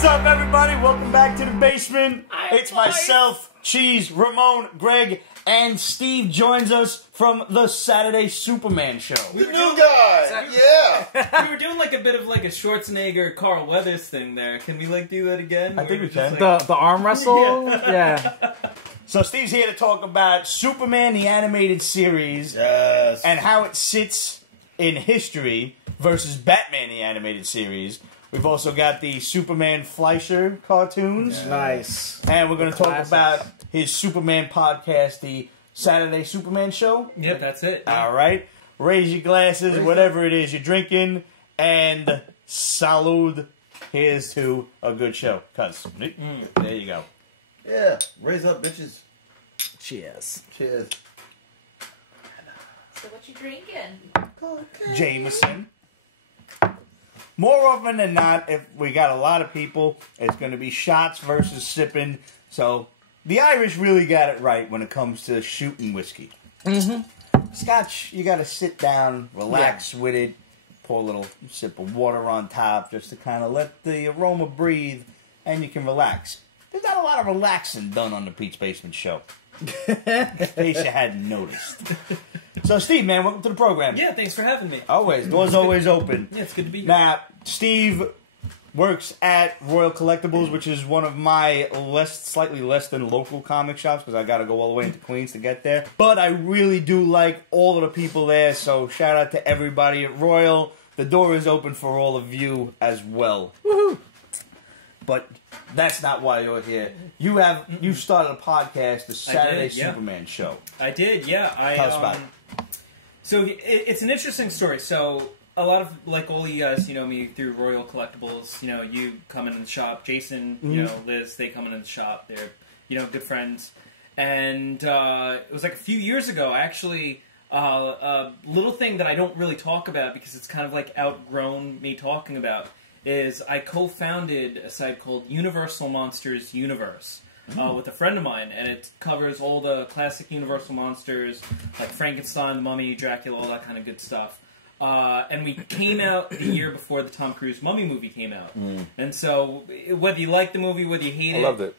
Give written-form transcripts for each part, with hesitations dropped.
What's up, everybody? Welcome back to the basement. It's myself, Cheese, Ramon, Greg, and Steve joins us from the Saturday Superman show. The new guy! Yeah! We were doing like a bit of like a Schwarzenegger, Carl Weathers thing there. Can we like do that again? I think we can. Like... The arm wrestle? Yeah. So Steve's here to talk about Superman, the animated series, Yes. and how it sits in history versus Batman, the animated series. We've also got the Superman Fleischer cartoons. Yeah. Nice. And we're going to talk Classics. about his Superman podcast, the Saturday Superman show. Yep, that's it. All right. Raise your glasses, whatever it is you're drinking, and salud. Here's to a good show. Cuz, there you go. Yeah. Raise up, bitches. Cheers. Cheers. So what you drinking? Jameson. More often than not, if we got a lot of people, it's going to be shots versus sipping. So the Irish really got it right when it comes to shooting whiskey. Scotch, you got to sit down, relax with it, pour a little sip of water on top just to kind of let the aroma breathe, and you can relax. There's not a lot of relaxing done on the Pete's Basement show. In case you hadn't noticed. So, Steve, man, welcome to the program. Yeah, thanks for having me. Always. Doors always open. Yeah, it's good to be here. Now, Steve works at Royal Collectibles, which is one of my slightly less than local comic shops, because I got to go all the way into Queens to get there. But I really do like all of the people there, so shout out to everybody at Royal. The door is open for all of you as well. Woohoo! But that's not why you're here. You started a podcast, the Saturday Superman show. I did, yeah. Tell us about it. So it's an interesting story. So a lot of, like all you guys, you know me through Royal Collectibles. You know, you come in the shop. Jason, you know, Liz, they come in the shop. They're, you know, good friends. And it was like a few years ago, I actually, a little thing that I don't really talk about because it's kind of like outgrown me talking about, is I co-founded a site called Universal Monsters Universe with a friend of mine, and it covers all the classic Universal monsters, like Frankenstein, the Mummy, Dracula, all that kind of good stuff. And we came out the year before the Tom Cruise Mummy movie came out. And so, whether you like the movie, whether you hate it... I loved it.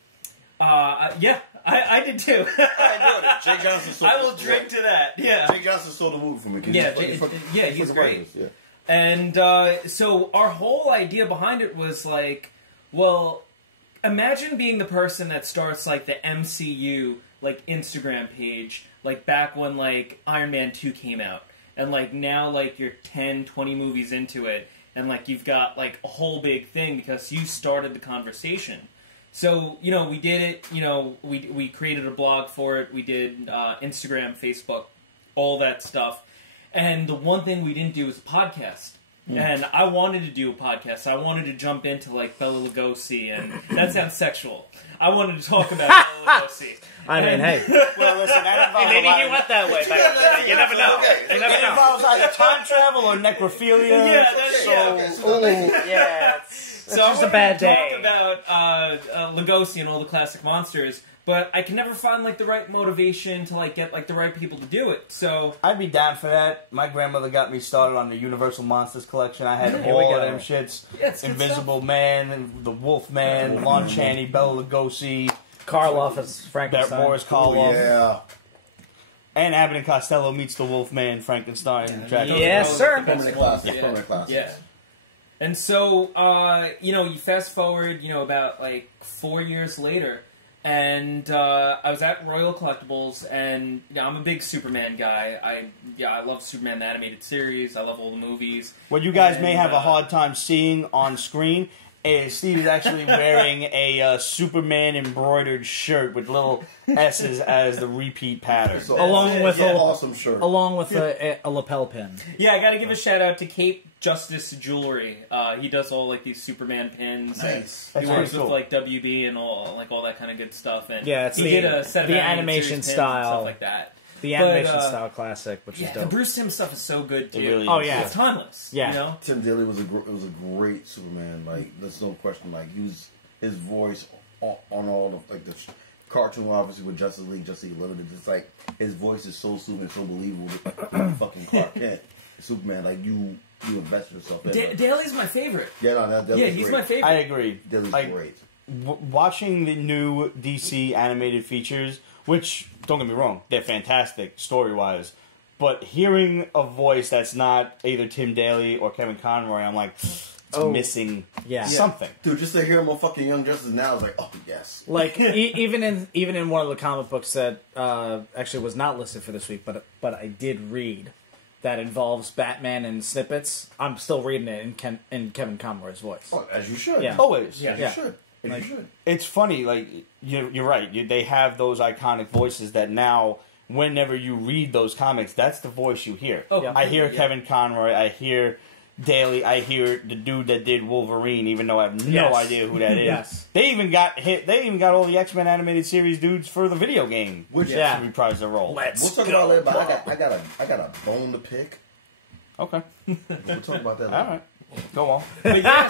Yeah, I did too. I enjoyed it. Jake Johnson stole I will drink to that, yeah. Jake Johnson stole the movie from me. Yeah, he's great. Yeah. And so our whole idea behind it was like, well, imagine being the person that starts like the MCU like Instagram page, like back when like Iron Man 2 came out, and like now like you're 10, 20 movies into it, and like you've got like a whole big thing because you started the conversation. So, you know, we did it, you know, we created a blog for it, we did Instagram, Facebook, all that stuff. And the one thing we didn't do was a podcast. And I wanted to do a podcast. I wanted to jump into, like, Bela Lugosi, and that sounds sexual. I wanted to talk about Bela Lugosi. I mean, hey. Well, listen, that involves Maybe he went that way back in the day. You never know. Okay. You never It know. involves either time travel or necrophilia. Yeah, that's Yeah. So just I a bad wanted to day. talk about Lugosi and all the classic monsters, but I can never find, like, the right motivation to, like, get, like, the right people to do it. So I'd be down for that. My grandmother got me started on the Universal Monsters collection. I had Here we all go. of them shits. Yeah, it's good Invisible Man, and the Wolf Man, Lon Chaney, Bela Lugosi, Karloff is Frankenstein. Boris Karloff, Yeah. and Abbott and Costello meets the Wolf Man, Frankenstein, Dracula. Yes, sir. Permanent classics. Yeah. Permanent classics. Yeah. And so, you know, you fast forward, you know, about, like, 4 years later, and I was at Royal Collectibles, and you know, I'm a big Superman guy. I love Superman the animated series. I love all the movies. What you guys And, may have a hard time seeing on screen is Steve is actually wearing a Superman embroidered shirt with little S's as the repeat pattern. So, Along with a- awesome shirt. Along with a lapel pin. Yeah, I got to give a shout out to Cape Justice Jewelry. He does all like these Superman pins. Nice. He That's works pretty with cool. like WB and all that kind of good stuff. And Yeah, it's he the- did a set of the animated animation series pins and style. stuff like that. The But, animation style classic, which Yeah, is the dope. Bruce Timm stuff is so good too. It really Oh, is. yeah. It's timeless. Yeah. You know? Tim Daly was a great Superman. Like, there's no question. Like, his voice on all the, like, the cartoon, obviously, with Justice League Limited. It's like, his voice is so soothing and so believable. Fucking Clark Kent, Superman, like, you you invest yourself in. Daly's my favorite. Yeah, no, that Yeah, was he's great. my favorite. I agree. Daly's Like, great. watching the new DC animated features, which, don't get me wrong, they're fantastic story-wise, but hearing a voice that's not either Tim Daly or Kevin Conroy, I'm like, it's missing something. Dude, just to hear him on fucking Young Justice now is like, oh, yes. Like even in one of the comic books that actually was not listed for this week, but I did read that involves Batman and snippets. I'm still reading it in Kevin Conroy's voice. Oh, as you should. Yeah. Always. As you should. As you should. It's funny, like, you're right. They have those iconic voices that now, whenever you read those comics, that's the voice you hear. Oh, yeah. I hear Kevin Conroy, I hear Daly, I hear the dude that did Wolverine, even though I have no idea who that is. Yes. They even got all the X-Men animated series dudes for the video game, Which to reprise their role. we'll talk about that, but I got a bone to pick. Okay. We'll talk about that later. All right. Go on. But yeah,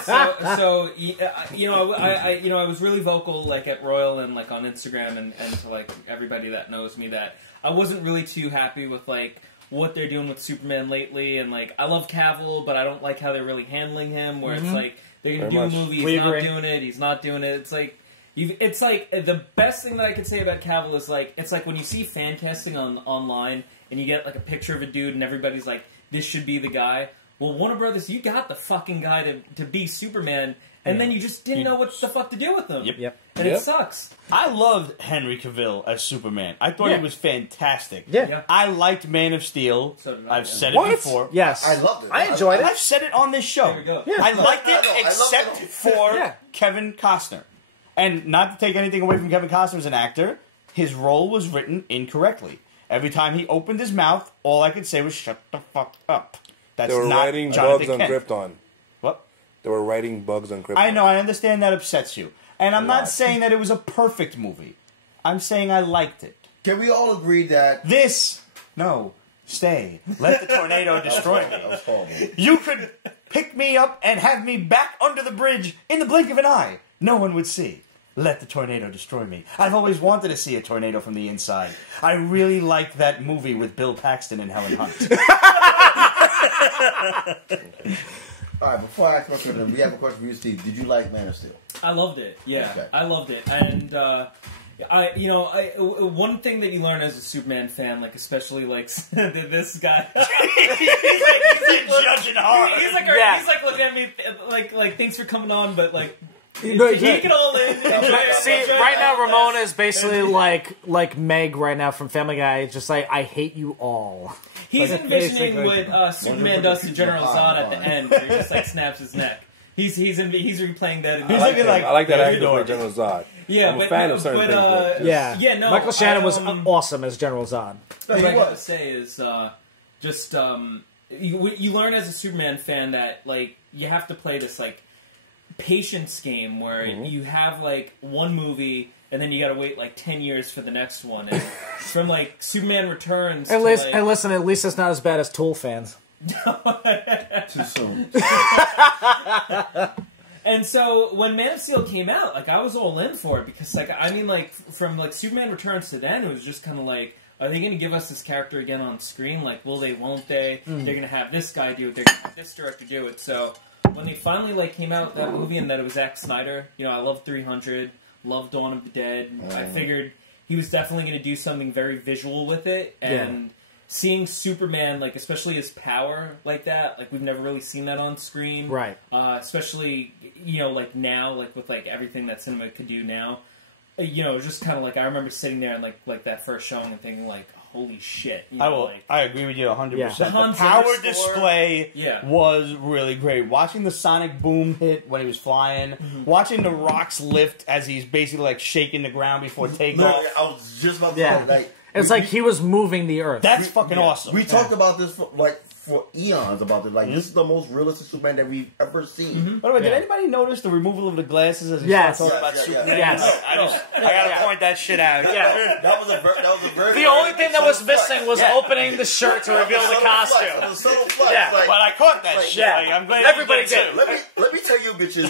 so you know, I was really vocal, like, at Royal and, like, on Instagram and to, like, everybody that knows me, that I wasn't really too happy with, like, what they're doing with Superman lately, and, like, I love Cavill, but I don't like how they're really handling him, where it's like, they're gonna do a movie, he's not doing it, it's like, it's like, the best thing that I could say about Cavill is, like, it's like when you see fan testing online, and you get, like, a picture of a dude, and everybody's like, this should be the guy. Well, Warner Brothers, you got the fucking guy to be Superman, and then you just didn't know what the fuck to do with him. Yep. And it sucks. I loved Henry Cavill as Superman. I thought he was fantastic. Yeah. I liked Man of Steel. So did I, I've said it before. Yes. I loved it. I enjoyed it. I've said it on this show. There we go. Yeah. I liked it, I know, I except love it. for Kevin Costner. And not to take anything away from Kevin Costner as an actor, his role was written incorrectly. Every time he opened his mouth, all I could say was, shut the fuck up. That's They were not writing Jonathan bugs on Kent. Krypton. What? They were writing bugs on Krypton. I know, I understand that upsets you. And I'm not lot. saying that it was a perfect movie. I'm saying I liked it. Can we all agree that... Stay. Let the tornado destroy That me. was horrible. You could pick me up and have me back under the bridge in the blink of an eye. No one would see. Let the tornado destroy me. I've always wanted to see a tornado from the inside. I really liked that movie with Bill Paxton and Helen Hunt. All right, before I ask my question, we have a question for you, Steve. Did you like Man of Steel? I loved it. Yeah, Okay. I loved it. And one thing that you learn as a Superman fan, like especially like this guy, he's judging hard. he's like Yeah. he's like looking at me like thanks for coming on, but like No, take it all in. See, right now Ramona is basically like Meg right now from Family Guy. Just like, I hate you all. He's Like, envisioning basically. what Superman does to General Zod at the end, where he just like snaps his neck. He's replaying that. He's looking like I like that actor Theodore. for General Zod. Yeah, I'm but a fan of certain things. But Yeah. No, Michael Shannon was I, awesome as General Zod. No, What he I gotta was. say is you learn as a Superman fan that like you have to play this like patience game where you have like one movie and then you gotta wait like 10 years for the next one. And from like Superman Returns Hey, to, listen, at least it's not as bad as Tool fans. Too soon. And so when Man of Steel came out, like I was all in for it because like I mean like from like Superman Returns to then it was just kind of like, are they going to give us this character again on screen? Like, will they? Won't they? They're going to have this guy do it. They're going to have this director do it. So when they finally like came out with that movie and that it was Zack Snyder, you know, I love 300, love Dawn of the Dead. I figured he was definitely going to do something very visual with it and. Seeing Superman, like, especially his power like that, like, we've never really seen that on screen. Right. Especially, you know, like, now, like, with, like, everything that cinema could do now. You know, just kind of, like, I remember sitting there and, like that first showing and thinking, like, holy shit. You know, I agree with you 100%. Yeah. The The Hans power Zimmer score, display yeah. was really great. Watching the sonic boom hit when he was flying, watching the rocks lift as he's basically, like, shaking the ground before takeoff. Literally, I was just about to Yeah. say, like... It's like he was moving the earth. That's fucking awesome. We talked about this for eons about this. Like, this is the most realistic Superman that we've ever seen. By the way, did Yeah. anybody notice the removal of the glasses as he Yes. started talking about Yes, Superman? yes. I gotta point that shit out. Yeah. That was a very... The only thing that was missing was Yeah. opening the shirt to reveal the costume. It was a subtle flex. Yeah. Like, But I caught that shit. yeah. Like, I'm glad Everybody you did did. too. let me tell you bitches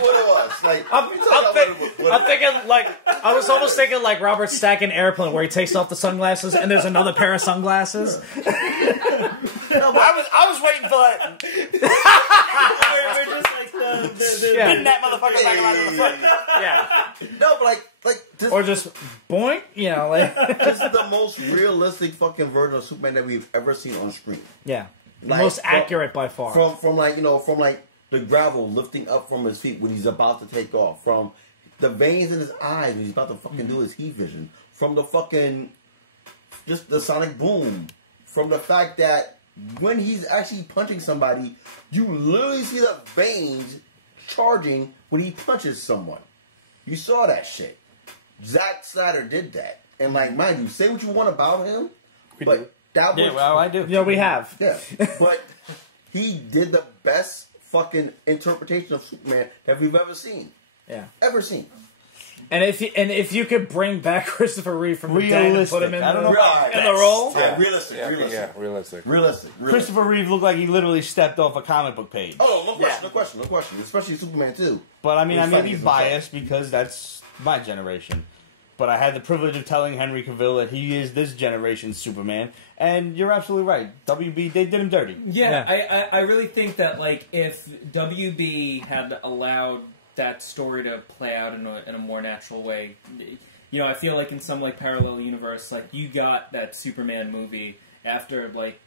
what it was. Like, I'm thinking like I was almost thinking like Robert Stack in Airplane, where he takes off the sunglasses and there's another pair of sunglasses. I was waiting for that. We're just like the Spin that motherfucker back around to the front. Yeah. No, but like this, Or just boink, like. this is the most realistic fucking version of Superman that we've ever seen on screen. Yeah. Like, Most accurate by far. From the gravel lifting up from his feet when he's about to take off. From the veins in his eyes when he's about to fucking do his heat vision. From the fucking just the sonic boom. From the fact that when he's actually punching somebody, you literally see the veins charging when he punches someone. You saw that shit. Zack Snyder did that. And like, mind you, say what you want about him, but that was... Yeah, well, I do. Yeah, we have. Yeah, but he did the best fucking interpretation of Superman that we've ever seen. Yeah. Ever seen. And if you could bring back Christopher Reeve from the dead and put him in I don't know in the role, Yeah, realistic. Realistic. Christopher Reeve looked like he literally stepped off a comic book page. Oh, no question. Especially Superman 2. But I mean, I He's may funny be as biased because that's my generation. But I had the privilege of telling Henry Cavill that he is this generation's Superman. And you're absolutely right. WB, they did him dirty. Yeah, I really think that, like, if WB had allowed that story to play out in a more natural way, I feel like in some, like, parallel universe, like, you got that Superman movie after, like,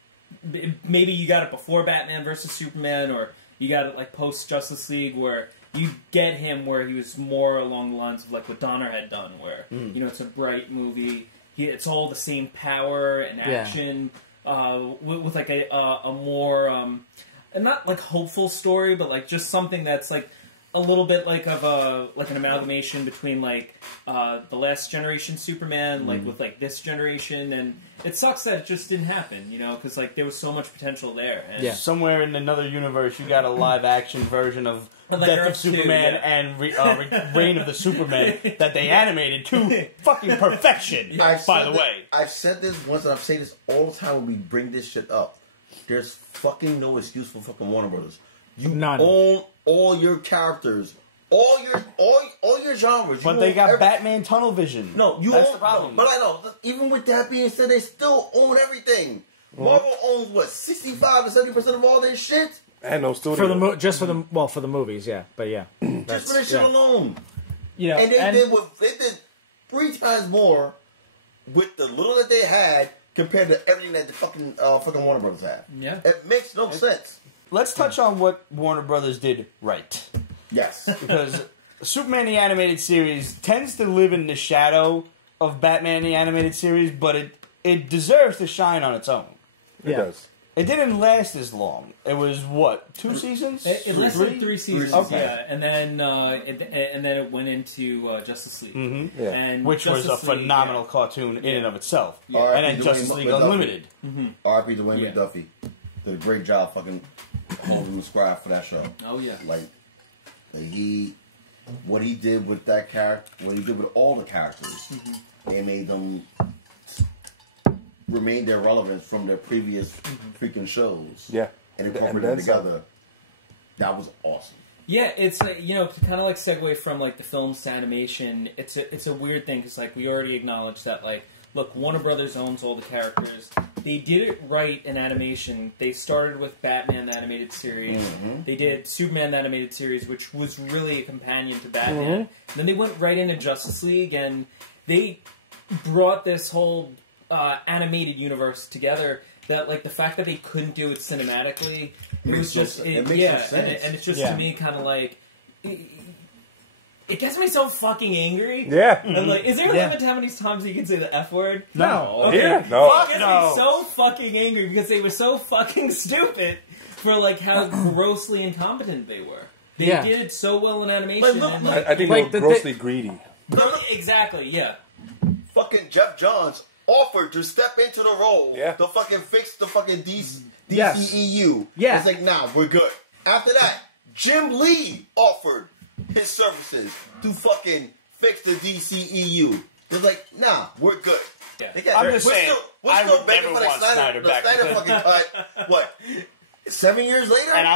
maybe you got it before Batman versus Superman, or you got it, like, post-Justice League, where you get him where he was more along the lines of, like, what Donner had done, where, it's a bright movie, it's all the same power and action, with like, a more, and not, like, hopeful story, but, like, just something that's, like, a little bit like of an amalgamation between like the last generation Superman, like with like this generation, and it sucks that it just didn't happen, because like there was so much potential there. And Somewhere in another universe, you got a live action version of like Death Earth of Superman 2, and Reign of the Superman that they animated to fucking perfection. By the way, I've said this once, and I've said this all the time when we bring this shit up. There's fucking no excuse for fucking Warner Brothers. You own all your characters, all your genres. But they got Batman tunnel vision. No, that's own the problem. But I know. Even with that being said, they still own everything. Marvel owns what 65 to 70% of all this shit. And no studio for the movies, yeah. But yeah, just for this shit alone. And they did 3 times more with the little that they had compared to everything that the fucking Warner Brothers had. Yeah, it makes no sense. Let's touch on what Warner Brothers did right. Yes. Because Superman the Animated Series tends to live in the shadow of Batman the Animated Series, but it deserves to shine on its own. It does. It didn't last as long. It was, 2 seasons? It lasted 3 seasons, Okay. yeah. And then it went into Justice League. Mm-hmm. Yeah. And which Justice was a League, phenomenal cartoon in and of itself. Yeah. And then R.I.P. Justice Dwayne League McDuffie. Unlimited. R.I.P. Dwayne McDuffie did a great job fucking holding the scribe for that show. Oh, yeah. What he did with that character, what he did with all the characters, they made them remain their relevance from their previous freaking shows. Yeah. And incorporate them together. That was awesome. Yeah, it's to kind of like segue from like the films to animation. It's a weird thing because like we already acknowledged that like look, Warner Brothers owns all the characters. They did it right in animation. They started with Batman the animated series. They did Superman the animated series, which was really a companion to Batman. Then they went right into Justice League, and they brought this whole animated universe together. That like the fact that they couldn't do it cinematically, it was just it makes no sense. And it's just to me kind of like. It gets me so fucking angry. Yeah. And like, is there a limit to how many times you can say the F word? No. Okay. Yeah. No. It gets me so fucking angry because they were so fucking stupid for like how grossly incompetent they were. They did it so well in animation. I think they were grossly greedy. Exactly, yeah. Fucking Jeff Johns offered to step into the role to fucking fix the fucking DCEU. Yeah. It's like, nah, we're good. After that, Jim Lee offered his services to fucking fix the DCEU. It's like, nah, we're good. Yeah. I'm just saying, we're still would begging never for the want Snyder Snyder back. fucking cut. What? 7 years later? And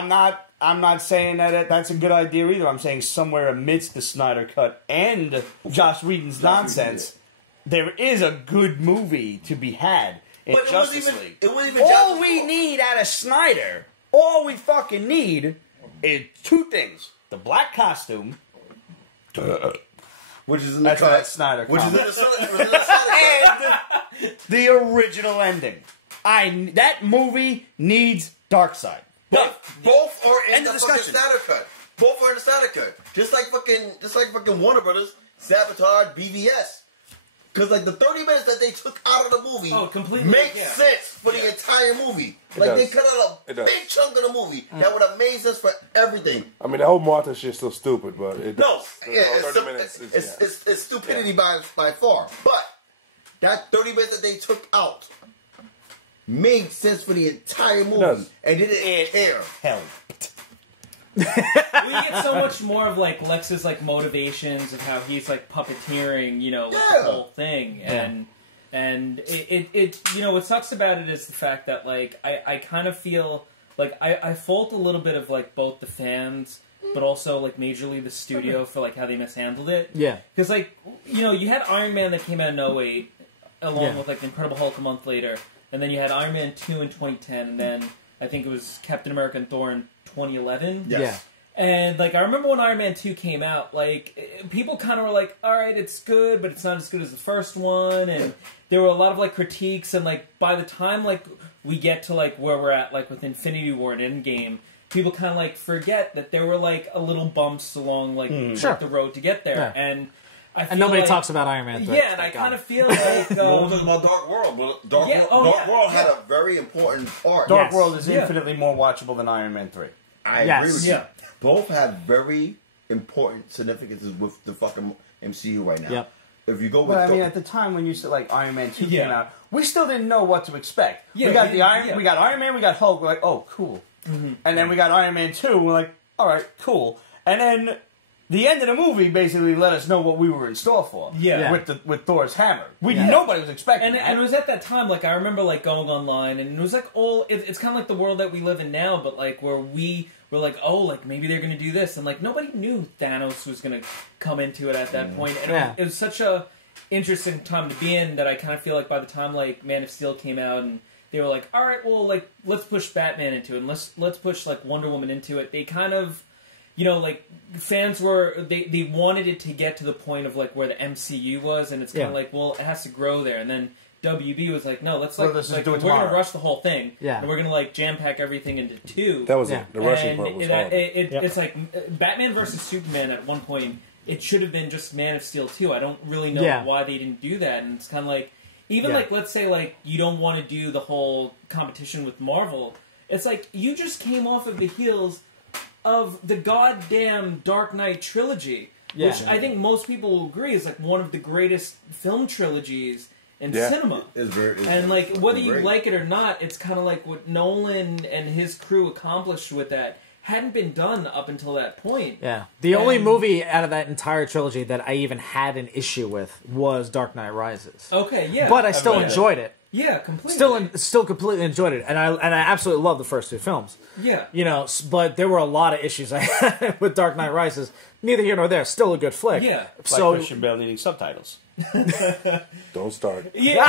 I'm not saying that that's a good idea either. I'm saying somewhere amidst the Snyder cut and Joss Whedon's nonsense, there is a good movie to be had in But Justice League. It wasn't even All Justice we League. need out of Snyder, all we fucking need is two things. The black costume. Which is in the That's cut. that Snyder Which is in comic. the Snyder And the original ending. That movie needs Darkseid. Both are in End the of fucking discussion. Snyder cut. Both are in the Snyder cut. Just like fucking Warner Brothers sabotage BVS. Because like the 30 minutes that they took out of the movie completely makes sense for the entire movie. Like they cut out a big chunk of the movie that would have made sense for everything. I mean, the whole Martha shit's still stupid, but it No, does. 30 minutes is, it's stupidity by far. But that 30 minutes that they took out made sense for the entire movie, does. and didn't care. Hell. We get so much more of like Lex's like motivations of how he's like puppeteering, you know, like the whole thing, and it you know what sucks about it is the fact that like I kind of feel like I fault a little bit of like both the fans, but also like majorly the studio for like how they mishandled it. Yeah, because like you know you had Iron Man that came out in 08, along with like the Incredible Hulk a month later, and then you had Iron Man 2 in 2010, and then I think it was Captain America and Thor in 2011. Yes. Yeah. And, like, I remember when Iron Man 2 came out, like, people kind of were like, alright, it's good, but it's not as good as the first one, and there were a lot of, like, critiques, and, like, by the time, like, we get to, like, where we're at, like, with Infinity War and Endgame, people kind of, like, forget that there were, like, a little bumps along, like, Sure. the road to get there, Yeah. and I feel and nobody like, talks about Iron Man 3. Yeah, and I kind of feel like... No one talks about Dark World, but Dark World had a very important part. Dark Yes. World is Yeah. infinitely more watchable than Iron Man 3. I Yes. agree with Yeah. you. Both have very important significances with the fucking MCU right now. Yep. If you go with But I mean, at the time when you said like Iron Man 2 Yeah. came out, we still didn't know what to expect. Yeah, we got we got Iron Man, we got Hulk. We're like, oh, cool. And then we got Iron Man 2. We're like, all right, cool. And then the end of the movie basically let us know what we were in store for. Yeah. with Thor's hammer. Nobody was expecting that. And it was at that time, like, I remember, like, going online, and it was, like, it's kind of like the world that we live in now, but, like, where we were like, oh, like, maybe they're going to do this, and, like, nobody knew Thanos was going to come into it at that point, and it was such a interesting time to be in that I kind of feel like by the time, like, Man of Steel came out, and they were like, alright, well, like, let's push Batman into it, and let's push, like, Wonder Woman into it, they kind of... You know, like, fans were, they wanted it to get to the point of, like, where the MCU was, and it's kind of like, well, it has to grow there. And then WB was like, no, let's, like, let's just like do it we're going to tomorrow. rush the whole thing. Yeah. And we're going to, like, jam-pack everything into 2. That was Yeah. it. The rushing And part was horrible. it's like, Batman versus Superman at one point, it should have been just Man of Steel 2. I don't really know why they didn't do that. And it's kind of like, even, like, let's say, like, you don't want to do the whole competition with Marvel. It's like, you just came off of the heels of the goddamn Dark Knight trilogy, which I think most people will agree is like one of the greatest film trilogies in cinema. And like whether you like it or not, it's kind of like what Nolan and his crew accomplished with that hadn't been done up until that point. Yeah. The only movie out of that entire trilogy that I even had an issue with was Dark Knight Rises. Okay, yeah. But I still enjoyed it. Yeah, completely. Still completely enjoyed it, and I absolutely love the first two films. Yeah, you know, but there were a lot of issues I had with Dark Knight Rises. Neither here nor there. Still a good flick. Yeah, so Christian Bale needing subtitles. Don't start. Yeah,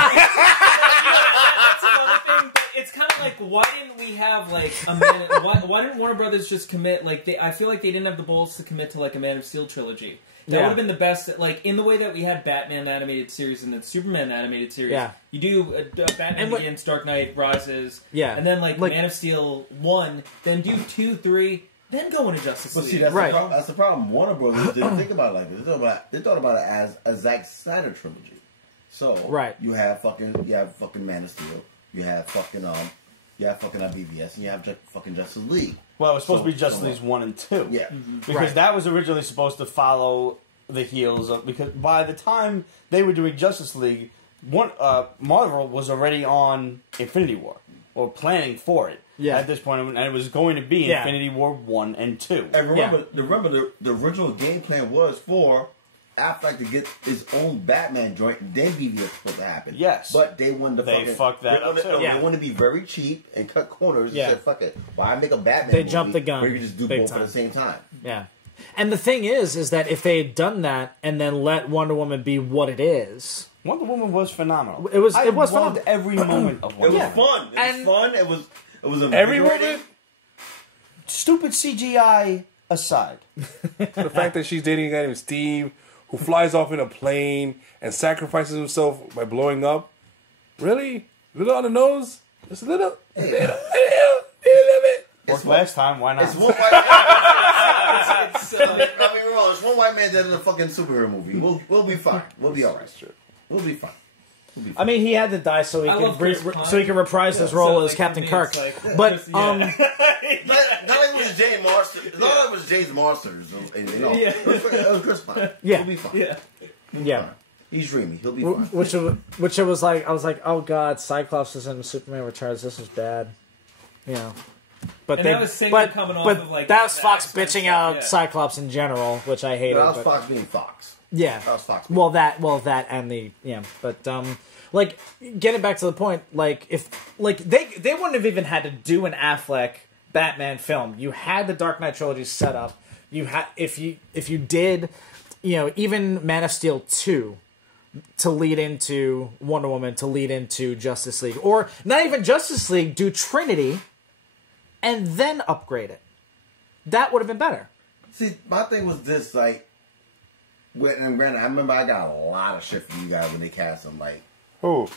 that's another thing. But it's kind of like, why didn't we have like a Man? Why didn't Warner Brothers just commit? Like, I feel like they didn't have the balls to commit to like a Man of Steel trilogy. That would have been the best, like, in the way that we had Batman animated series and then Superman animated series. Yeah. You do Batman Begins, Dark Knight Rises, and then, like Man of Steel 1, then do 2, 3, then go into Justice League. But see, that's the problem. Warner Brothers didn't think about it like this. They thought about it as a Zack Snyder trilogy. So, you have fucking Man of Steel, you have fucking BVS, and you have fucking Justice League. Well, it was supposed to be Justice League 1 and 2. Yeah. Because that was originally supposed to follow the heels of... Because by the time they were doing Justice League, Marvel was already on Infinity War. Or planning for it at this point. And it was going to be Infinity War 1 and 2. And remember the original game plan was for Affleck to get his own Batman joint, then BVS was supposed to happen. Yes. But they wanted to fucked that up too. They wanted to be very cheap and cut corners and said, fuck it. Why make a Batman They movie jumped the gun. where you can just do Big both time. at the same time? Yeah. And the thing is that if they had done that and then let Wonder Woman be what it is, Wonder Woman was phenomenal. It was I phenomenal. loved every moment of It Wonder was Woman. fun. It was fun. It was Every invigorating. moment. Stupid CGI aside. The fact that she's dating a guy named Steve who flies off in a plane and sacrifices himself by blowing up. Really? A little on the nose? Just a little bit. Worked last time, why not? It's one white man. I mean, wrong. It's one white man that in a fucking superhero movie. We'll be fine. We'll be alright. We'll be fine. I mean, he had to die so he could reprise his role as Captain Kirk. But Not like it was James Marston. Not like it was James Marston. It was Chris Pine. Yeah. He'll be fine. Yeah. He'll be fine. He's dreamy. He'll be fine. Which it was like, I was like, oh god, Cyclops is in Superman Returns. This was bad. You know. But And that was Singer coming off of, like, that was the Fox X-Men bitching stuff, out yeah. Cyclops in general, which I hated. That was but- Fox being Fox. Yeah. That was Fox. Well, that and the but like getting back to the point, like if like they wouldn't have even had to do an Affleck Batman film. You had the Dark Knight trilogy set up. You had if you did, even Man of Steel 2 to lead into Wonder Woman, to lead into Justice League, or not even Justice League, do Trinity, and then upgrade it. That would have been better. See, my thing was this, like, and granted, I remember I got a lot of shit from you guys when they cast him, like, Who?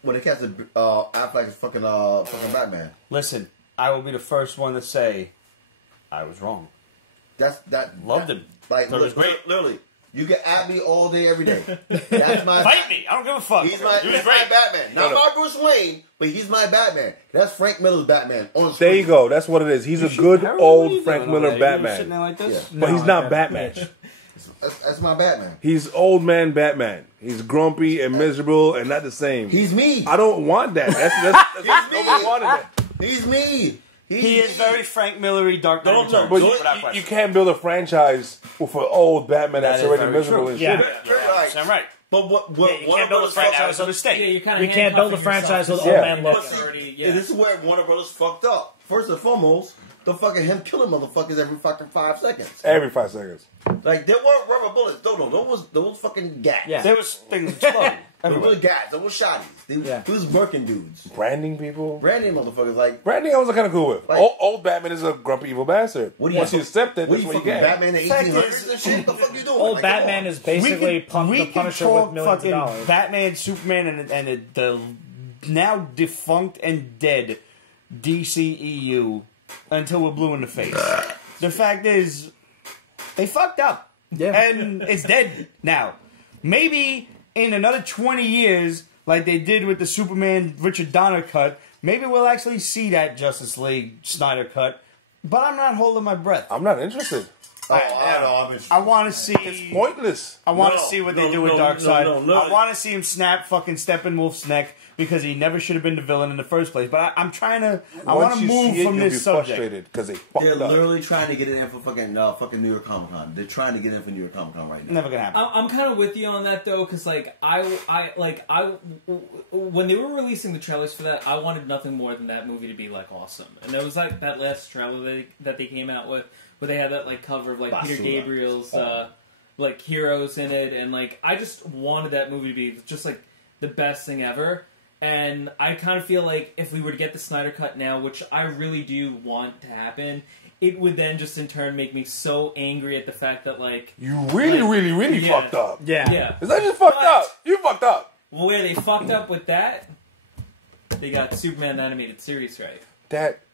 when they casted Affleck as fucking Batman. Listen, I will be the first one to say I was wrong. Loved him. Like, Thought it was great. Literally, you can at me all day, every day. That's my Fight me! I don't give a fuck. He's my He was great. Batman. Not my Bruce Wayne, but he's my Batman. That's Frank Miller's Batman on screen. There you go. That's what it is. He's a good old Frank Miller Batman. Like this? Yeah. But he's not Batman. That's my Batman. He's old man Batman. He's grumpy and miserable and not the same. He's me. I don't want that. That's nobody wanted that. He's me. He is very Frank Miller-y, Dark Knight Returns. But Without you question. can't build a franchise with an old Batman That that's is already very miserable true. and Yeah. shit. I'm right. But what You can't build a franchise with a mistake. Yeah, you kind of You can't build a franchise with old man look. And this is where Warner Brothers fucked up. First and foremost, the fucking him killing motherfuckers every fucking 5 seconds. Every 5 seconds. Like, there weren't rubber bullets. No, those fucking gats. Yeah. There was things exploding. There were gats. There were shotties. There was murking dudes. Branding people. Branding motherfuckers like... Branding I was kind of cool with. Like- old Batman is a grumpy evil bastard. What do Once you accept it, What that's you what you fucking get. Batman in the Fact 1800s is- and shit? What the fuck you doing? Old Like, Batman come on. is basically the Punisher with millions of dollars. Batman, Superman, and the now defunct and dead DCEU until we're blue in the face. The fact is, they fucked up. Yeah. And it's dead now. Maybe in another 20 years, like they did with the Superman Richard Donner cut, maybe we'll actually see that Justice League Snyder cut. But I'm not holding my breath. I'm not interested. I want to see. It's pointless. I want to see what they do with Darkseid. no. I want to see him snap fucking Steppenwolf's neck because he never should have been the villain in the first place. But I'm trying to. I want to move from you'll this be subject. frustrated because they They're fucked up. literally trying to get it in for fucking New York Comic Con. They're trying to get in for New York Comic Con right now. Never gonna happen. I'm kind of with you on that though, because like I when they were releasing the trailers for that, I wanted nothing more than that movie to be like awesome, and it was like that last trailer that they came out with, where they had that like cover of like Basura. Peter Gabriel's like heroes in it, and like I just wanted that movie to be just like the best thing ever. And I kind of feel like if we were to get the Snyder Cut now, which I really do want to happen, it would then just in turn make me so angry at the fact that like You really yeah. fucked up. yeah. It's not just fucked But- up. You fucked up. Well, where they fucked up with that, they got Superman the animated series right.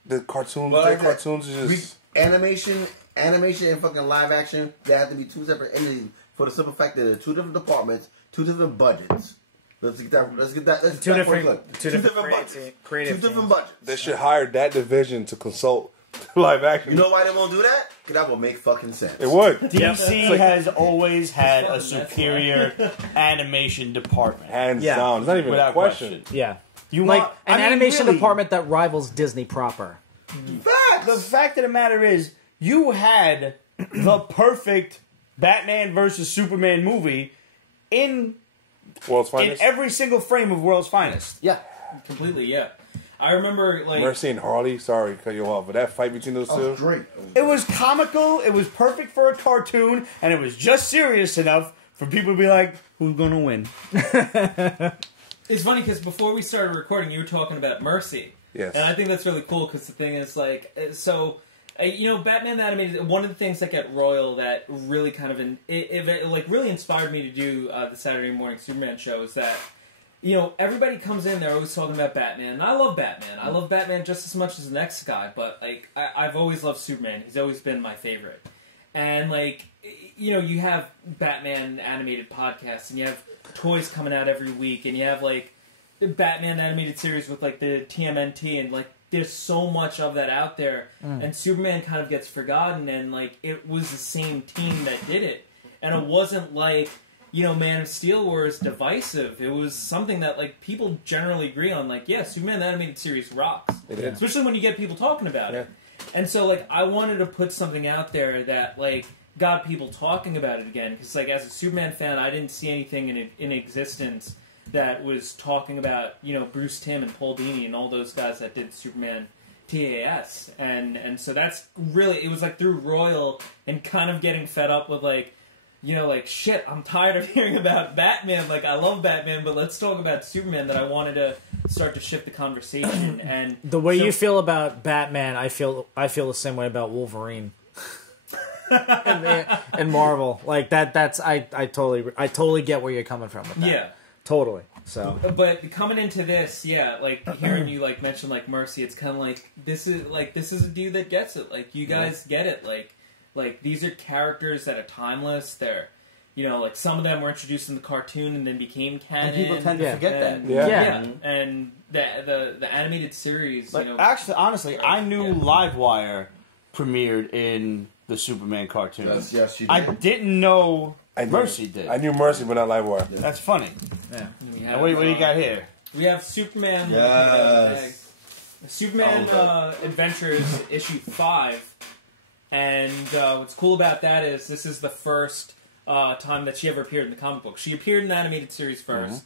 The cartoons, Well, their like that, cartoons are just... animation and fucking live action. They have to be two separate entities for the simple fact that they're two different departments, two different budgets. Let's get that. Two different budgets. creative Two different budgets. They should hire that division to consult live action. You know why they won't do that? Because that will make fucking sense. It would. DC has always had a Fucking that's superior animation department. Hands Yeah. down. It's not even Without a question. Yeah. You Like want an I mean, animation really, department that rivals Disney proper. The fact of the matter is, you had the perfect Batman versus Superman movie in World's finest. every single frame of World's Finest. Yeah. Completely, yeah. I remember like Mercy and Harley. Sorry to cut you off, but that fight between those That two. was great. It was comical, it was perfect for a cartoon, and it was just serious enough for people to be like, who's gonna win? It's funny because before we started recording, you were talking about Mercy. Yes. And I think that's really cool because the thing is, like, so, you know, Batman the Animated, one of the things that get Royal that really kind of, it like, really inspired me to do the Saturday morning Superman show is that, you know, everybody comes in, they're always talking about Batman, and I love Batman. I love Batman just as much as the next guy, but, like, I've always loved Superman. He's always been my favorite. And, like, you know, you have Batman animated podcasts, and you have toys coming out every week, and you have, like, the Batman animated series with, like, the TMNT, and, like, there's so much of that out there, and Superman kind of gets forgotten, and, like, it was the same team that did it. And it wasn't like, you know, Man of Steel was divisive. It was something that, like, people generally agree on, like, yeah, Superman the animated series rocks. Especially when you get people talking about it. And so, like, I wanted to put something out there that, like, got people talking about it again. Because, like, as a Superman fan, I didn't see anything in existence that was talking about, you know, Bruce Timm and Paul Dini and all those guys that did Superman TAS. And so that's really, it was, like, through Royal and kind of getting fed up with, like, you know, like, shit, I'm tired of hearing about Batman. Like, I love Batman, but let's talk about Superman, that I wanted to start to shift the conversation. And the way you feel about Batman, I feel the same way about Wolverine. and Marvel. Like, that's I totally get where you're coming from with that. Yeah. Totally. So, but coming into this, yeah, like hearing you like mention like Mercy, it's kind of like this is a dude that gets it. Like, you guys get it. Like these are characters that are timeless. They're, you know, like some of them were introduced in the cartoon and then became canon. And people tend to forget that. Yeah. And the animated series, Like, you know, actually, honestly, I knew Livewire premiered in the Superman cartoon. Yes, you did. I didn't know Mercy did. I knew Mercy, but not Livewire. That's funny. yeah. we Now, have, what do you got here? We have Superman. Yes. Superman Adventures issue 5. And what's cool about that is this is the first time that she ever appeared in the comic book. She appeared in the animated series first.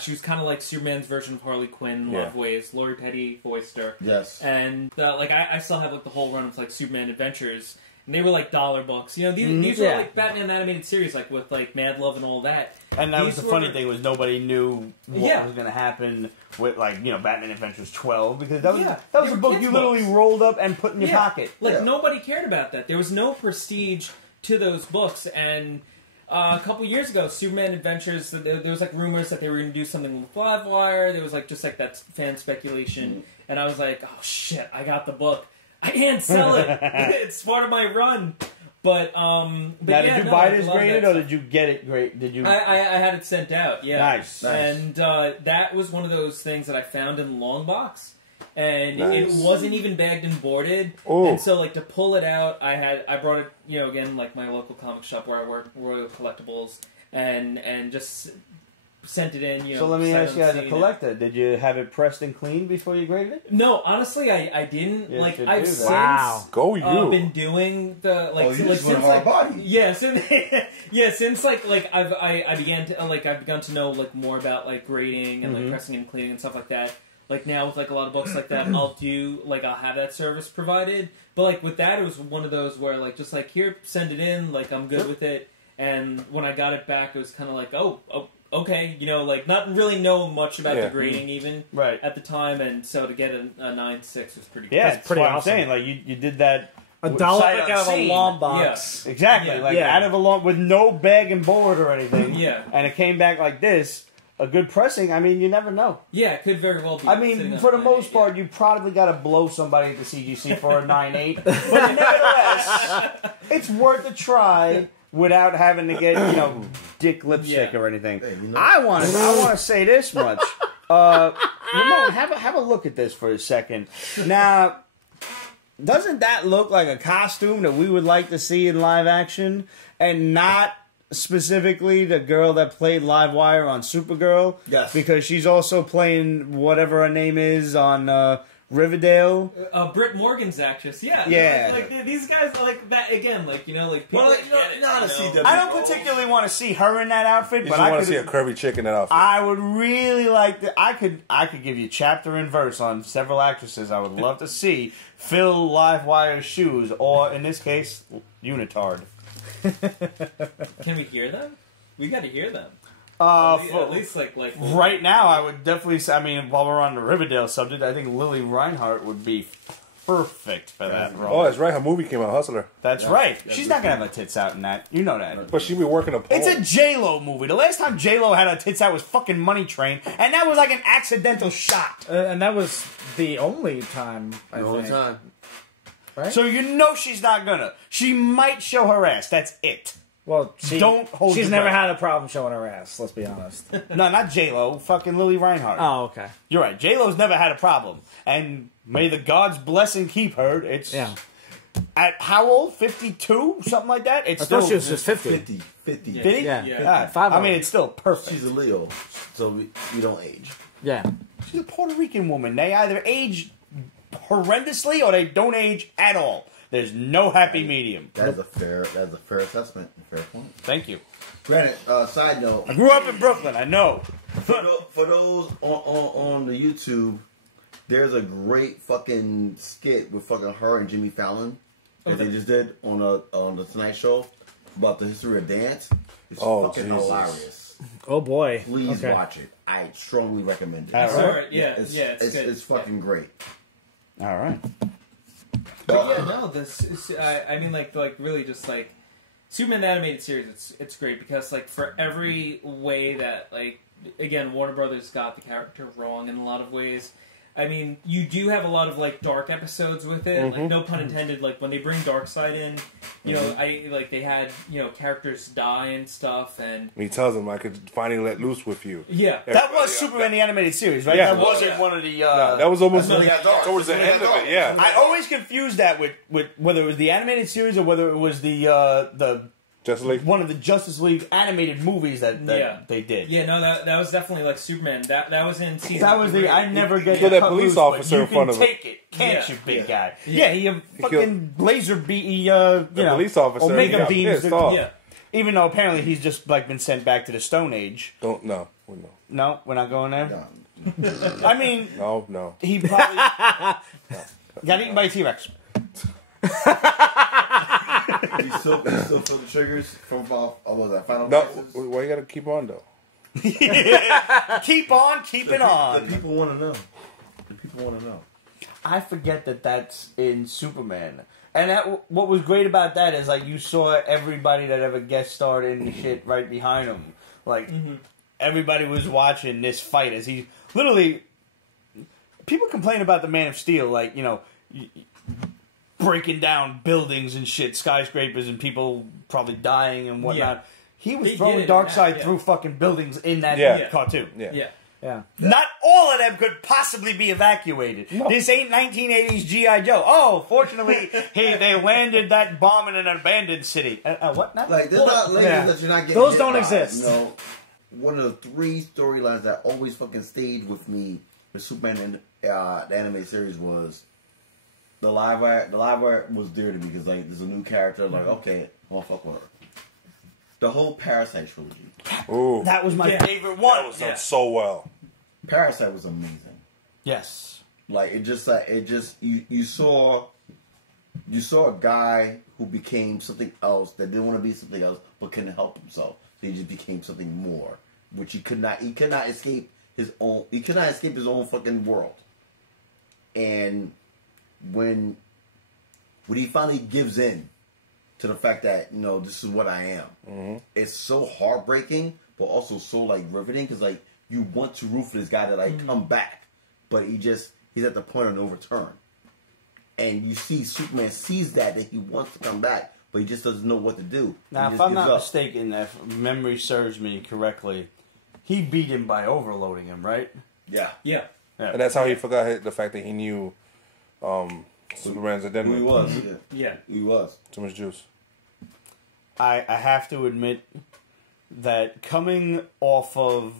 She was kind of like Superman's version of Harley Quinn in a lot of ways. Lori Petty voiced her. Yes. And like I still have like the whole run of like Superman Adventures, and they were like $1 books. You know, these were like Batman animated series, like with like Mad Love and all that. And that was the funny thing, was nobody knew what was going to happen with, like, you know, Batman Adventures 12, because that was a book you literally rolled up and put in your pocket. Like, nobody cared about that. There was no prestige to those books, and a couple years ago, Superman Adventures, there was, like, rumors that they were going to do something with Livewire. There was, like, just, like, that fan speculation, and I was like, oh, shit, I got the book. I can't sell it. It's part of my run. But now, did you buy this graded, or did you get it graded? Did you? I had it sent out. Yeah, nice. And that was one of those things that I found in the long box, and it wasn't even bagged and boarded. Ooh. And so, like, to pull it out, I brought it, you know, again, like my local comic shop where I work, Royal Collectibles, and just sent it in. You know, so let me ask you, as a collector, did you have it pressed and cleaned before you graded it? No, honestly, I didn't. You like, should I've do since that. Go you. been doing the like, you just since went hard body. yeah, since since like I've begun to know like more about like grading and like pressing and cleaning and stuff like that. Like now with like a lot of books like that, I'll have that service provided. But like with that, it was one of those where like just like, here, send it in, like I'm good with it. And when I got it back, it was kind of like, oh, okay, you know, like not really know much about the grading even at the time, and so to get a 9.6 was pretty cool. Yeah, That's pretty what awesome. I'm saying. Like, you did that $1 sight out of a unseen. long box. Yeah. Exactly, Yeah. like Yeah. out of a long, with no bag and board or anything. Yeah. And it came back like this. A good pressing, I mean, you never know. Yeah, it could very well be. I mean, for the most part, you probably got to blow somebody at the CGC for a 9.8. But nevertheless, it's worth a try without having to get, you know, dick lipstick or anything. Hey, you know. I want to say this much. Ramon, have a look at this for a second. Now, doesn't that look like a costume that we would like to see in live action, and not specifically the girl that played Livewire on Supergirl? Yes. Because she's also playing whatever her name is on Riverdale. Britt Morgan's actress, yeah. Yeah. Like these guys are like that again, like, you know, like people Well, get it, not a you know? CW. I don't particularly want to see her in that outfit, You but just I want could to see a curvy chick in that outfit. I would really like to. I could give you chapter and verse on several actresses I would love to see fill Livewire's shoes, or in this case, unitard. Can we hear them? We got to hear them. At least like right now, I would definitely say, I mean, while we're on the Riverdale subject, I think Lily Reinhart would be perfect for that role. Oh, that's right. Her movie came out, Hustler. That's right. She's not going to have her tits out in that. You know that. But she'd be working a pole. It's a J-Lo movie. The last time J-Lo had her tits out was fucking Money Train, and that was like an accidental shot. And that was the only time, I The only think. time. Right? So you know she's not gonna. She might show her ass. That's it. Well, Don't hold she's your never breath. had a problem showing her ass, let's be honest. No, not J-Lo. Fucking Lily Reinhart. Oh, okay. You're right. J-Lo's never had a problem. And may the gods bless and keep her. It's Yeah. at how old? 52? Something like that? It's I still thought she was just 50. 50. 50. Yeah. 50? Yeah. Yeah. Five I of mean, them. it's still perfect. She's a Leo, so we don't age. Yeah. She's a Puerto Rican woman. They either age horrendously or they don't age at all. There's no happy medium. That is a fair assessment. Fair point. Thank you. Granted, side note, I grew up in Brooklyn. I know. for those on the YouTube, there's a great fucking skit with fucking her and Jimmy Fallon that they just did on the Tonight Show about the history of dance. It's fucking Jesus. hilarious. Oh, boy. Please Okay. watch it. I strongly recommend it. All All right. right, it's good. It's fucking great. All right. But yeah, no, this is, I mean, like really just like Superman the animated series. It's great because like for every way that like again Warner Brothers got the character wrong in a lot of ways. I mean, you do have a lot of like dark episodes with it. Like no pun intended. Like when they bring Darkseid in, you know, they had characters die and stuff, and He tells him, I could finally let loose with you. yeah. That was Superman the animated series, right? Yeah. That wasn't Yeah. one of the. No, that was almost That's when it got dark. towards the That's when it end of got it, dark. yeah. I always confused that with whether it was the animated series or whether it was the Just like one of the Justice League animated movies that Yeah. they did. Yeah, no, that was definitely like Superman. That was in season. That was the I never get Kill to that cut police loose, but officer you in front can of him. take it, can't Yeah. you, big Yeah. guy? Yeah, he fucking laser beat the police officer. Omega he got beams. pissed off. Yeah. Even though apparently he's just like been sent back to the Stone Age. No. No, we're not going there. No. I mean, No. he probably got eaten by a T-Rex. You still feel the triggers from what was that Final No, Crisis? why you gotta keep on though? Keep on keeping on. The people want to know. The people want to know. I forget that that's in Superman. And that what was great about that is like you saw everybody that ever guest starred in the shit right behind him. Like everybody was watching this fight as he literally. People complain about the Man of Steel, like breaking down buildings and shit, skyscrapers, and people probably dying and whatnot. Yeah. He was They throwing did it in Darkseid that, yeah. through fucking buildings in that Yeah. cartoon. Yeah. Yeah. Yeah. Not all of them could possibly be evacuated. This ain't 1980s G.I. Joe. Oh, fortunately, they landed that bomb in an abandoned city. What? Not? Like, there's not layers yeah. that you're not getting Those hit don't by, exist. One of the 3 storylines that always fucking stayed with me with Superman and the anime series was the live wire. The live wire was dear to me because like there's a new character. Like, okay, I'll fuck with her. The whole Parasite trilogy. Ooh, That was my Yeah. favorite one. that was done so well. Parasite was amazing. Yes. Like you saw a guy who became something else that didn't want to be something else but couldn't help himself. So he just became something more, which he could not escape his own. He could not escape his own fucking world. And when he finally gives in to the fact that this is what I am, it's so heartbreaking, but also so like riveting because like you want to root for this guy to like come back, but he's at the point of no return. And you see Superman sees that he wants to come back, but he just doesn't know what to do. Now, He if just I'm gives not up. mistaken, if memory serves me correctly, he beat him by overloading him, right? Yeah. Yeah. And that's how he forgot the fact that he knew Superman's Who identity. he was. Yeah. Who he was. Too much juice. I have to admit that coming off of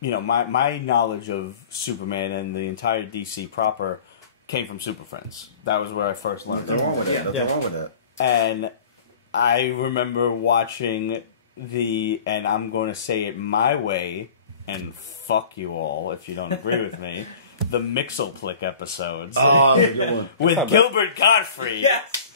my knowledge of Superman and the entire DC proper came from Super Friends. That was where I first learned Nothing it. wrong with that. Nothing wrong with that. And I remember watching and I'm going to say it my way, and fuck you all if you don't agree with me, the Mixelplick episodes Oh, good one. with not bad. Gilbert Gottfried. Yes.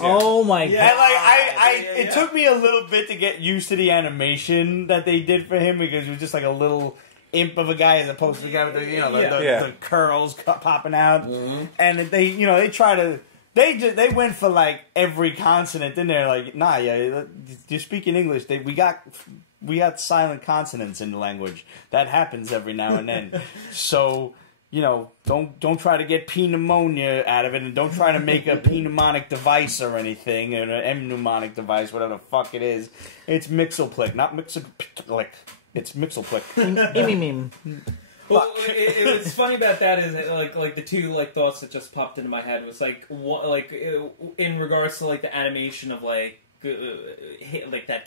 Oh my Yeah. And like Yeah. it took me a little bit to get used to the animation that they did for him because it was just like a little imp of a guy as opposed to the guy with the the curls popping out, and they they try to. They went for like every consonant in there. Like, nah, yeah, you're speaking English. We got silent consonants in the language. That happens every now and then. So, don't try to get P pneumonia out of it, and don't try to make a P mnemonic device or anything, or an M mnemonic device, whatever the fuck it is. It's Mixelplick, not Mixelplick. It's Mixelplick. Well, it was funny about that is like the two thoughts that just popped into my head was in regards to the animation of that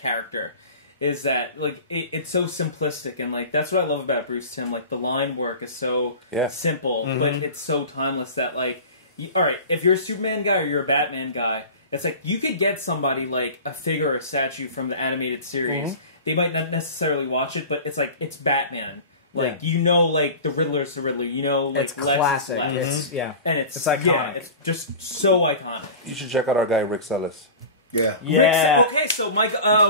character is that it's so simplistic and that's what I love about Bruce Timm. The line work is so simple, but it's so timeless that all right, if you're a Superman guy or you're a Batman guy, it's you could get somebody a figure or a statue from the animated series. They might not necessarily watch it, but it's Batman. The Riddler's the Riddler. It's classic. It's and it's iconic. Yeah, it's just so iconic. You should check out our guy Rick Sellis. Yeah. Okay, so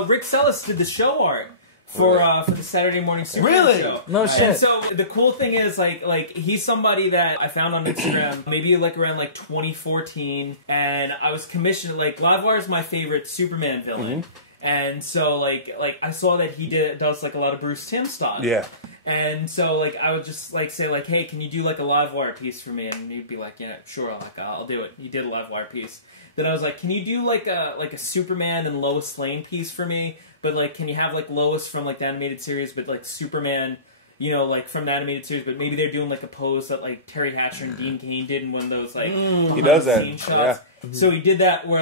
Rick Sellis did the show art for the Saturday Morning Superman show. No shit. And so the cool thing is he's somebody that I found on Instagram maybe around 2014, and I was commissioned. Livewire is my favorite Superman villain. And so, I saw that he does a lot of Bruce Timm stuff. Yeah. And so, I would just, say, hey, can you do, a Livewire piece for me? And he'd be like, yeah, sure, I'll do it. He did a Livewire piece. Then I was like, can you do, a Superman and Lois Lane piece for me? But, can you have, Lois from, the animated series, but, Superman, from the animated series, but maybe they're doing, a pose that, Terry Hatcher and Dean Cain did in one of those, he does that. scene shots. Yeah. So he did that where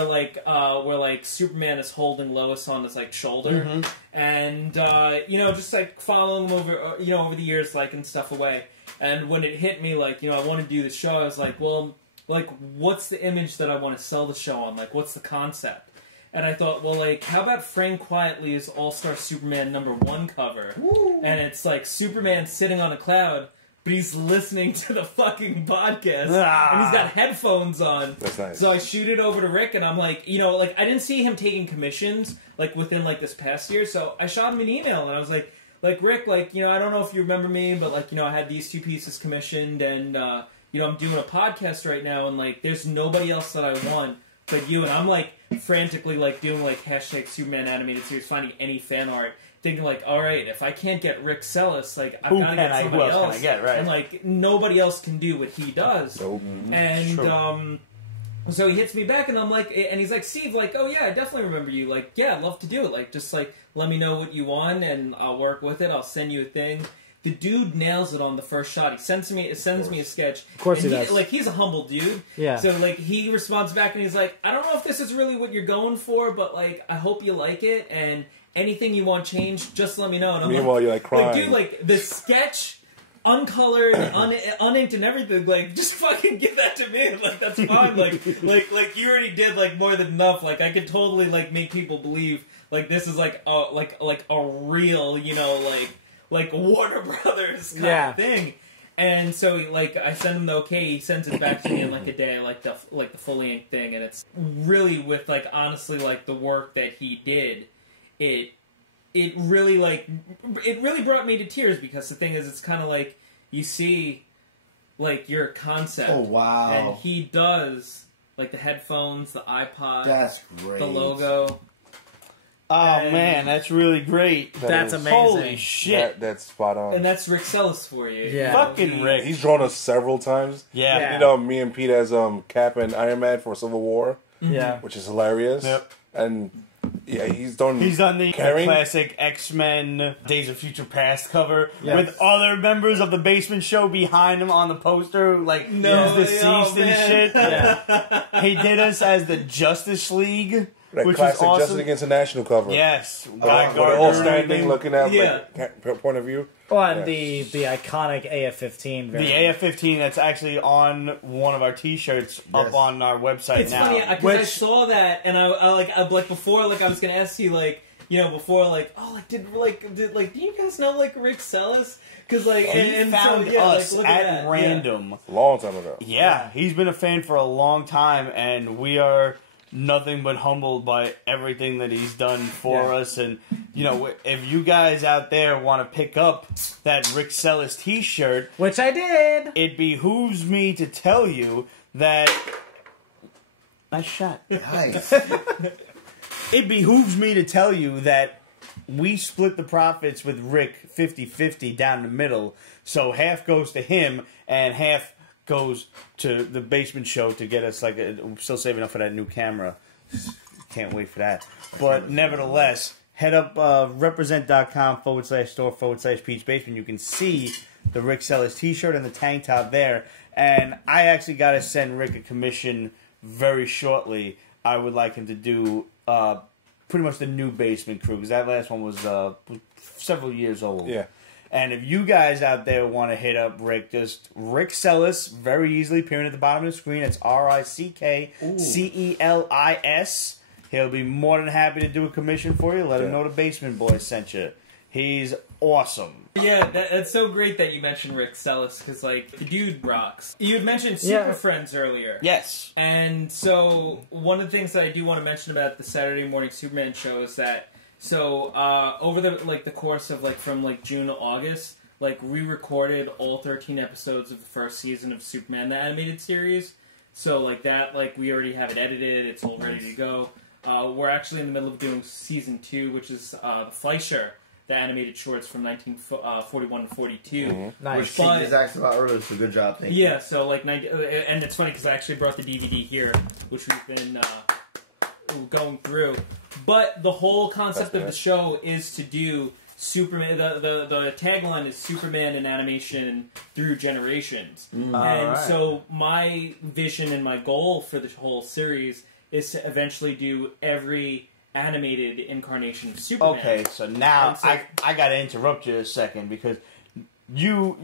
Superman is holding Lois on his shoulder, and just following him over over the years and stuff away. And when it hit me I want to do the show, I was well what's the image that I want to sell the show on? What's the concept? And I thought, how about Frank Quietly's All-Star Superman #1 cover? Woo. And it's Superman sitting on a cloud, but he's listening to the fucking podcast, and he's got headphones on. That's nice. So I shoot it over to Rick, and I'm I didn't see him taking commissions, within, this past year, so I shot him an email, and I was Rick, I don't know if you remember me, but, I had these 2 pieces commissioned, and, I'm doing a podcast right now, and, there's nobody else that I want but you, and I'm, frantically, doing, hashtag Superman animated series, finding any fan art, thinking all right, if I can't get Rick Sellis, I've got to get somebody else. Can I get, right? And nobody else can do what he does. Nope. And so he hits me back, and I'm and he's Steve, oh yeah, I definitely remember you. Yeah, I'd love to do it. Just let me know what you want, and I'll work with it. I'll send you a thing. The dude nails it on the first shot. He sends me a sketch. Of course and he does. He's a humble dude. Yeah. So he responds back and he's I don't know if this is really what you're going for, but I hope you like it, and anything you want changed, just let me know. And I'm meanwhile, you're crying. Dude, the sketch, uncolored, uninked, and everything. Just fucking give that to me. That's fine. You already did more than enough. I could totally make people believe this is a real Warner Brothers kind of thing. And so I send him the okay, he sends it back to me in a day, the fully inked thing, and it's really with honestly the work that he did, it really brought me to tears, because the thing is, it's kind of you see your concept. Oh wow. And he does the headphones, the iPod, that's great. The logo. Oh man, that's really great. That's amazing. Holy shit. That's spot on. And that's Rick Sellis for you. Yeah. Fucking Rick. He's drawn us several times. Yeah. Me and Pete as Cap and Iron Man for Civil War. Yeah. Which is hilarious. Yep. And yeah, he's done the Carrying. classic X-Men Days of Future Past cover Yes. with other members of the Basement Show behind him on the poster, No, he's deceased and man. shit. Yeah. He did us as the Justice League, That which classic was awesome. Justice Against the National cover. Yes, Where they're all standing, looking at point of view. Oh, and the iconic AF-15 The variant. AF-15 that's actually on one of our T-shirts up on our website It's now. funny because I saw that, and I before I was gonna ask you before do you guys know Rick Sellis? Because he found us look at that. random. Long time ago. Yeah, he's been a fan for a long time, and we are nothing but humbled by everything that he's done for us. And, you know, if you guys out there want to pick up that Rick Sellis t-shirt, which I did, it behooves me to tell you that... Nice shot. Nice. It behooves me to tell you that we split the profits with Rick 50-50 down the middle. So half goes to him and half goes to the Basement Show to get us like I'm still saving up for that new camera. Can't wait for that. But nevertheless, head up represent.com/store/Peach Basement. You can see the Rick Sellis t-shirt and the tank top there. And I actually got to send Rick a commission very shortly. I would like him to do pretty much the new Basement Crew, because that last one was several years old. Yeah. And if you guys out there want to hit up Rick, just Rick Sellis, very easily appearing at the bottom of the screen. It's RickCellis. He'll be more than happy to do a commission for you. Let him know the Basement Boys sent you. He's awesome. Yeah, that's so great that you mentioned Rick Sellis, because, like, the dude rocks. You had mentioned Super Friends earlier. Yes. And so, one of the things that I do want to mention about the Saturday Morning Superman show is that, over the course of, from, June to August, we recorded all 13 episodes of the first season of Superman, the animated series. So, we already have it edited, it's all ready to go. We're actually in the middle of doing season 2, which is the Fleischer, the animated shorts from 1941 to 42. Mm-hmm. Nice. Which Pete was asked about earlier, so good job. Thank you. Yeah, so and it's funny because I actually brought the DVD here, which we've been going through. But the whole concept of the show is to do Superman. The tagline is Superman in animation through generations. So my vision and my goal for the whole series is to eventually do every animated incarnation of Superman. Okay, so now I got to interrupt you a second, because you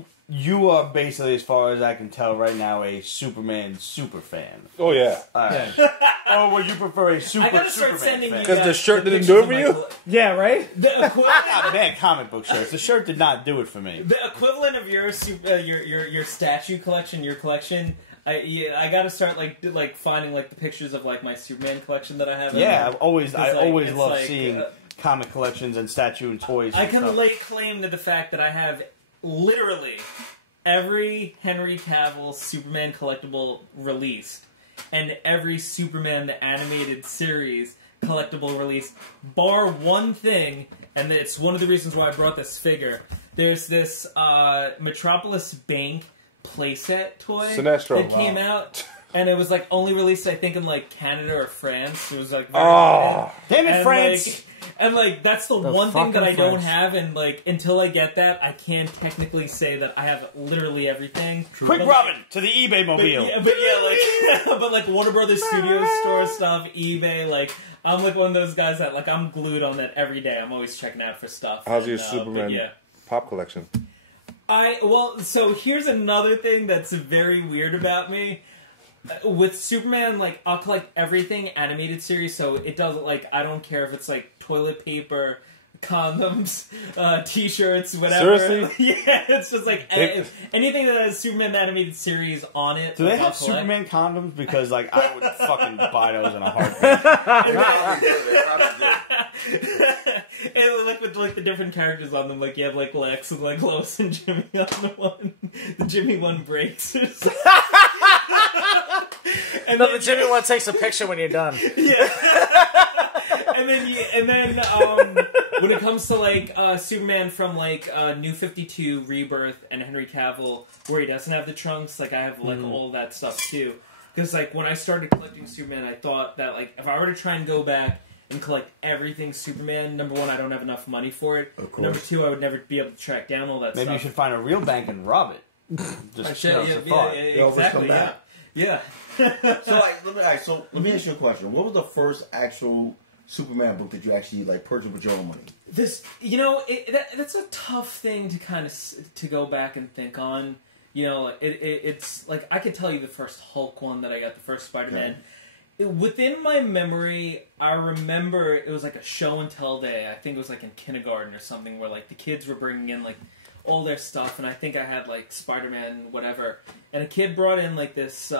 are basically, as far as I can tell right now, a Superman super fan. Oh, yeah. Or would you prefer a I gotta start Superman sending fan? you Because the guys shirt didn't pictures do it of for my you? yeah, right? The equivalent, Man, comic book shirts. The shirt did not do it for me. the equivalent of your statue collection, your collection. I gotta start finding the pictures of my Superman collection that I have. Yeah, I always it's love seeing comic collections and statue and toys. I and can stuff. lay claim to the fact that I have literally every Henry Cavill Superman collectible released, and every Superman the animated series collectible release, bar one thing, and it's one of the reasons why I brought this figure. There's this Metropolis Bank playset toy Sinestro. that came out, and it was only released I think in Canada or France. It was very Oh, Damn it, and, France! That's the one thing fucking that I don't French. have, and until I get that, I can't technically say that I have literally everything. Quick, Robin, to the eBay But mobile. but Warner Brothers Studios store stuff, eBay, I'm one of those guys that I'm glued on that every day. I'm always checking out for stuff. how's your but Superman pop collection? So here's another thing that's very weird about me. With Superman, I'll collect everything animated series, so it doesn't, I don't care if it's, toilet paper, condoms, t-shirts, whatever. Seriously? Yeah, it's just, anything that has Superman the animated series on it. Do they have I'll collect. Superman condoms? Because, I would fucking buy those in a heartbeat. They probably do. And with the different characters on them, you have Lex and Lois and Jimmy on the one. The Jimmy one breaks. And No, the Jimmy one takes a picture when you're done. Yeah. and then when it comes to Superman from New 52, Rebirth, and Henry Cavill, where he doesn't have the trunks, I have all that stuff too. Because when I started collecting Superman, I thought that if I were to try and go back and collect everything Superman, number one, I don't have enough money for it. Of course. Number two, I would never be able to track down all that Maybe stuff. you should find a real bank and rob it. Just, it's a thought. They always exactly. come back. Yeah. So let me ask you a question. What was the first actual Superman book that you actually purchased with your own money? That's a tough thing to kind of to go back and think on. It's I could tell you the first Hulk one that I got, the first Spider-Man. Within my memory, I remember it was a show and tell day. I think it was in kindergarten or something, where the kids were bringing in all their stuff, and I think I had Spider-Man, whatever. And a kid brought in this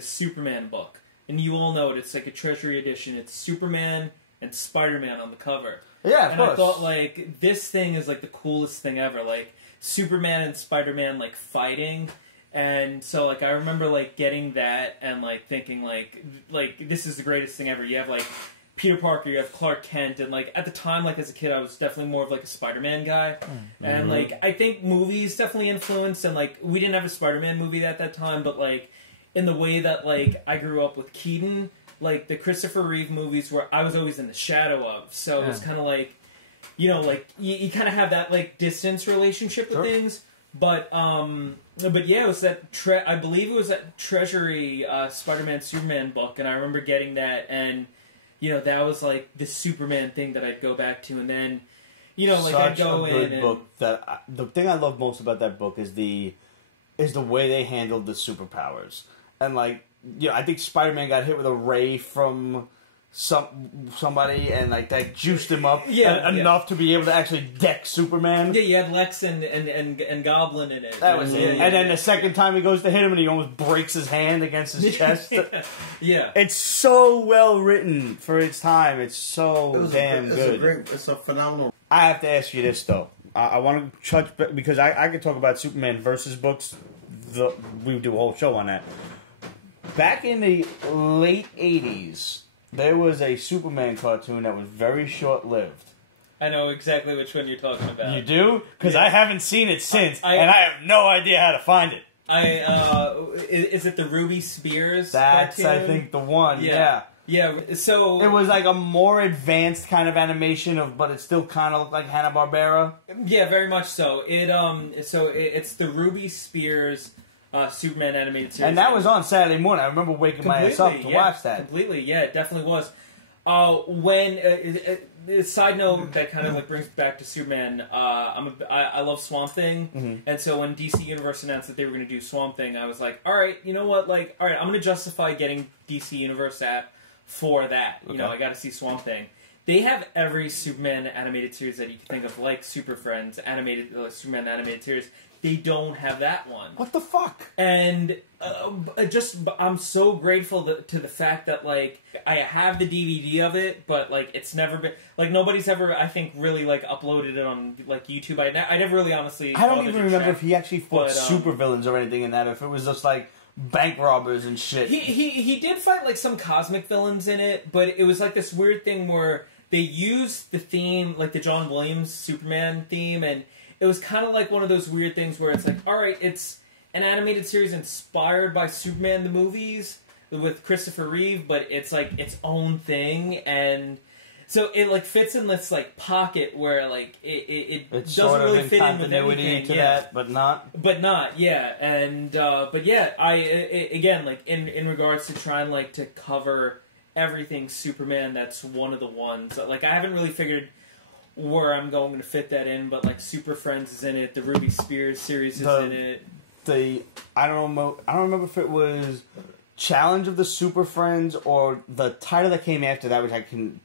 Superman book and you all know it. It's like a Treasury edition. It's Superman and Spider-Man on the cover. Yeah, and I thought like this thing is like the coolest thing ever. Like Superman and Spider-Man like fighting. And so, like, I remember, like, getting that and, like, thinking, like, this is the greatest thing ever. You have, like, Peter Parker, you have Clark Kent, and, like, at the time, like, as a kid, I was definitely more of, like, a Spider-Man guy. Mm-hmm. And, like, I think movies definitely influenced, and, like, we didn't have a Spider-Man movie at that time, but, like, in the way that, like, I grew up with Keaton, like, the Christopher Reeve movies where I was always in the shadow of. So it was kind of like, you know, like, you kind of have that, like, distance relationship with things. But yeah, it was that I believe it was that Treasury Spider-Man Superman book, and I remember getting that, and you know that was like the Superman thing that I'd go back to, and then you know like I'd go in. Such a good book. The thing I love most about that book is the way they handled the superpowers, and like you know I think Spider-Man got hit with a ray from somebody and like that juiced him up enough to be able to actually deck Superman. Yeah, you had Lex and Goblin in it. That was it. And then the second time he goes to hit him and he almost breaks his hand against his chest. Yeah. It's so well written for its time. It's so damn good. It's a phenomenal. I have to ask you this though. I want to touch because I could talk about Superman versus books. We would do a whole show on that. Back in the late 80s, there was a Superman cartoon that was very short-lived. I know exactly which one you're talking about. You do? Because I haven't seen it since, and I have no idea how to find it. Is it the Ruby Spears That's, cartoon? I think, the one, yeah. Yeah, so... It was like a more advanced kind of animation, but it still kind of looked like Hanna-Barbera. Yeah, very much so. It's the Ruby Spears... Superman animated series. And that was on Saturday morning. I remember waking my ass up to watch that. Completely, yeah, it definitely was. Side note that kind of like brings back to Superman. I love Swamp Thing, and so when DC Universe announced that they were going to do Swamp Thing, I was like, all right, you know what? Like, all right, I'm going to justify getting DC Universe app for that. You know, I got to see Swamp Thing. They have every Superman animated series that you can think of, like Super Friends animated, Superman animated series. They don't have that one. What the fuck? And I'm so grateful to the fact that, like, I have the DVD of it, but, like, it's never been... Like, nobody's ever, I think, really, like, uploaded it on, like, YouTube. I never really, honestly... I don't even remember if he actually fought supervillains or anything in that, if it was just, like, bank robbers and shit. He did fight, like, some cosmic villains in it, but it was, like, this weird thing where they used the theme, like, the John Williams Superman theme, and... It was kind of like one of those weird things where it's like, all right, it's an animated series inspired by Superman the movies with Christopher Reeve, but it's like its own thing, and so it like fits in this like pocket where like it doesn't really fit in with anything to that, but not, yeah, and but yeah, again like in regards to trying like to cover everything Superman, that's one of the ones like I haven't really figured where I'm going to fit that in, but like Super Friends is in it, the Ruby Spears series is in it. I don't remember if it was Challenge of the Super Friends or the title that came after that, which I can't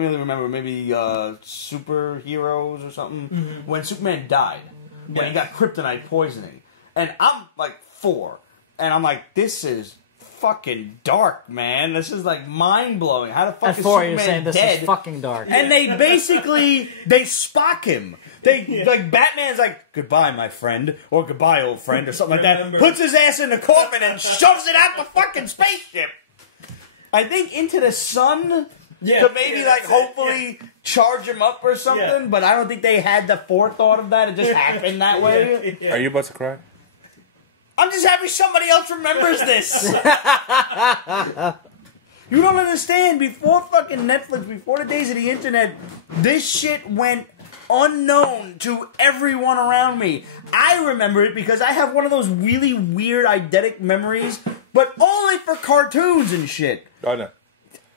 really remember. Maybe Superheroes or something. Mm-hmm. When Superman died, when he got kryptonite poisoning, and I'm like 4, and I'm like, this is fucking dark, man. This is like mind blowing. How the fuck is Superman you're saying dead? This is fucking dark. And they basically they Spock him. Like Batman's like goodbye, my friend, or goodbye, old friend, or something like that. Puts his ass in the coffin and shoves it out the fucking spaceship. I think into the sun to maybe hopefully charge him up or something. Yeah. But I don't think they had the forethought of that. It just happened that way. Are you about to cry? I'm just happy somebody else remembers this. You don't understand. Before fucking Netflix, before the days of the internet, this shit went unknown to everyone around me. I remember it because I have one of those really weird eidetic memories, but only for cartoons and shit. Oh, no.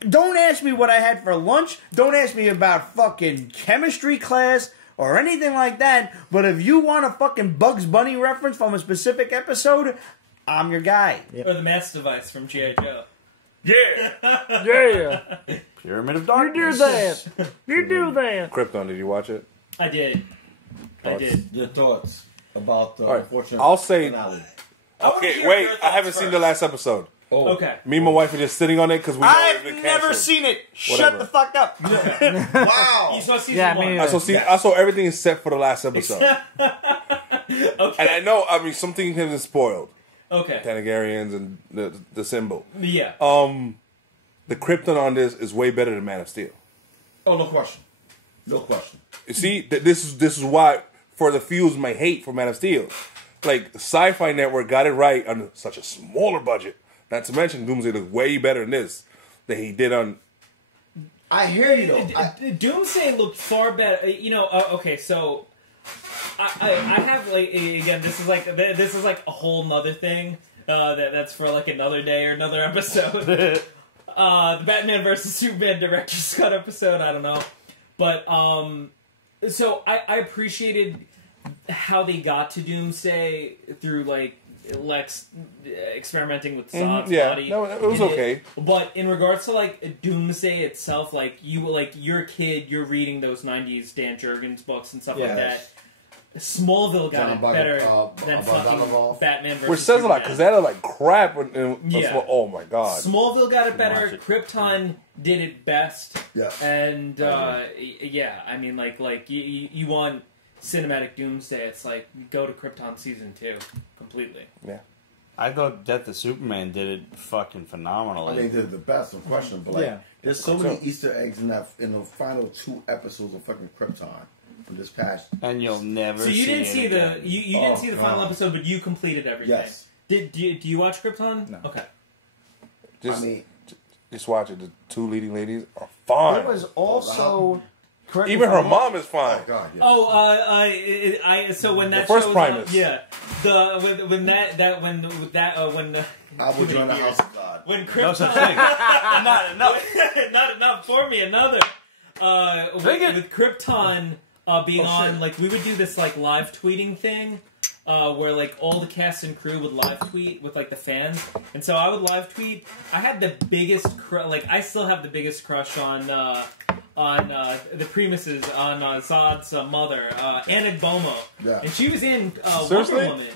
Don't ask me what I had for lunch. Don't ask me about fucking chemistry class or anything like that, but if you want a fucking Bugs Bunny reference from a specific episode, I'm your guy. Yep. Or the Mass Device from G.I. Joe. Yeah! Yeah! Pyramid of Darkness. You do that! You do that! Krypton, did you watch it? I did. I did. Your thoughts about the right. unfortunate I'll say... finale. Okay, wait, I haven't seen the last episode. Oh, Okay. Me and my wife are just sitting on it because we know it's I've been never canceled. seen it. Shut Whatever. the fuck up. Wow. You saw season Yeah, 1. me I neither. I saw everything except for the last episode. Okay. And I know, I mean, something has been spoiled. Okay. Tanagarians and the symbol. Yeah. The Krypton on this is way better than Man of Steel. Oh, no question. No question. You see, this is why, for the few may hate for Man of Steel, like Sci-Fi Network got it right on such a smaller budget. Not to mention, Doomsday looks way better than this than he did on. I hear you though. Doomsday looked far better. Okay, so I have like again. This is like a whole nother thing that's for like another day or another episode. The Batman versus Superman director's cut episode. I don't know, but so I appreciated how they got to Doomsday through like Lex experimenting with Zod's body. No, it was okay. But in regards to like Doomsday itself, like you're a kid, you're reading those '90s Dan Jurgens books and stuff like that. Smallville got it better than fucking Batman versus Which says a lot Superman. because that are like crap. Yeah. Oh my god. Smallville got it better. Krypton did it best. Yeah. And yeah, I mean, like you want cinematic Doomsday? It's like go to Krypton season 2 completely. Yeah. I thought Death of Superman did it fucking I phenomenally. think they did the best, no question. But like, Yeah. there's so many Easter eggs in the final 2 episodes of fucking Krypton from this past. And you'll never. So you didn't it see again. you didn't see the final episode, but you completed everything. Yes. Do you watch Krypton? No. Okay. Just, I mean, just watch it. The 2 leading ladies are fine. It was also. correct me Even if her I'm wrong, mom is fine. oh god, yeah. Oh, so when that The first show was Primus. on, yeah, when I will join the House of God. when No such Krypton thing. Not enough. not enough for me another with Krypton being on, like we would do this like live tweeting thing where like all the cast and crew would live tweet with like the fans, and so I would live tweet. I had the biggest I still have the biggest crush on the Primuses, on Zod's mother, Anna Bomo. Yeah. And she was in Seriously? Wonder Woman.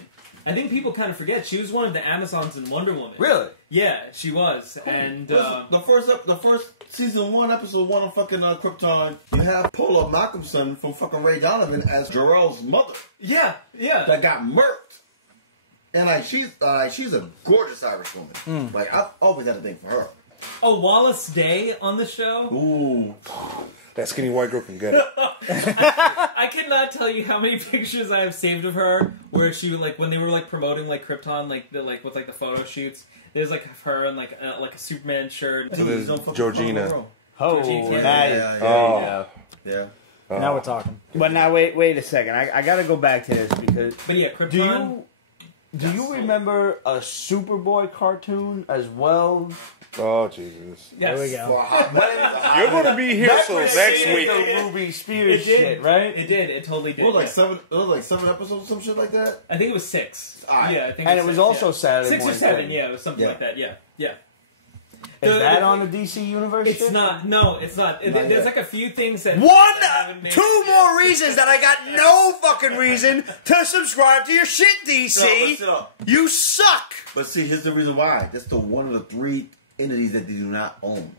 I think people kind of forget she was one of the Amazons in Wonder Woman. Really? Yeah, she was. And The first season 1, episode 1 of fucking Krypton, you have Paula Malcolmson from fucking Ray Donovan as Jor-El's mother yeah. that got murked. And like she's a gorgeous Irish woman. Like I've always had a thing for her. Oh, Wallace Day on the show? Ooh. That skinny white girl can get it. I cannot tell you how many pictures I have saved of her where she like when they were like promoting like Krypton with like the photo shoots. There's like her in like a Superman shirt. So there's Georgina. Oh, Georgina now Cameron. you- Oh. Yeah. Now we're talking. But now wait a second. I got to go back to this because But yeah, Krypton. do you remember a Superboy cartoon as well? Oh, Jesus. Yes. There we go. You're going to be here till next week. The Ruby Spears It did. shit, right? It did. It totally did. It was yeah. like 7 episodes, some shit like that. I think it was 6. Alright. Yeah, I think And it was 6, also yeah. Saturday 6 or morning 7. thing. Yeah, it was something Yeah. like that. Yeah, yeah. Is The- that on the DC Universe? It's shit? not. No, it's not. There's yet. like a few things that One, made two more reasons that I got no fucking reason to subscribe to your shit, DC. You suck. But see, here's the reason why. That's the one of the 3 entities that they do not own.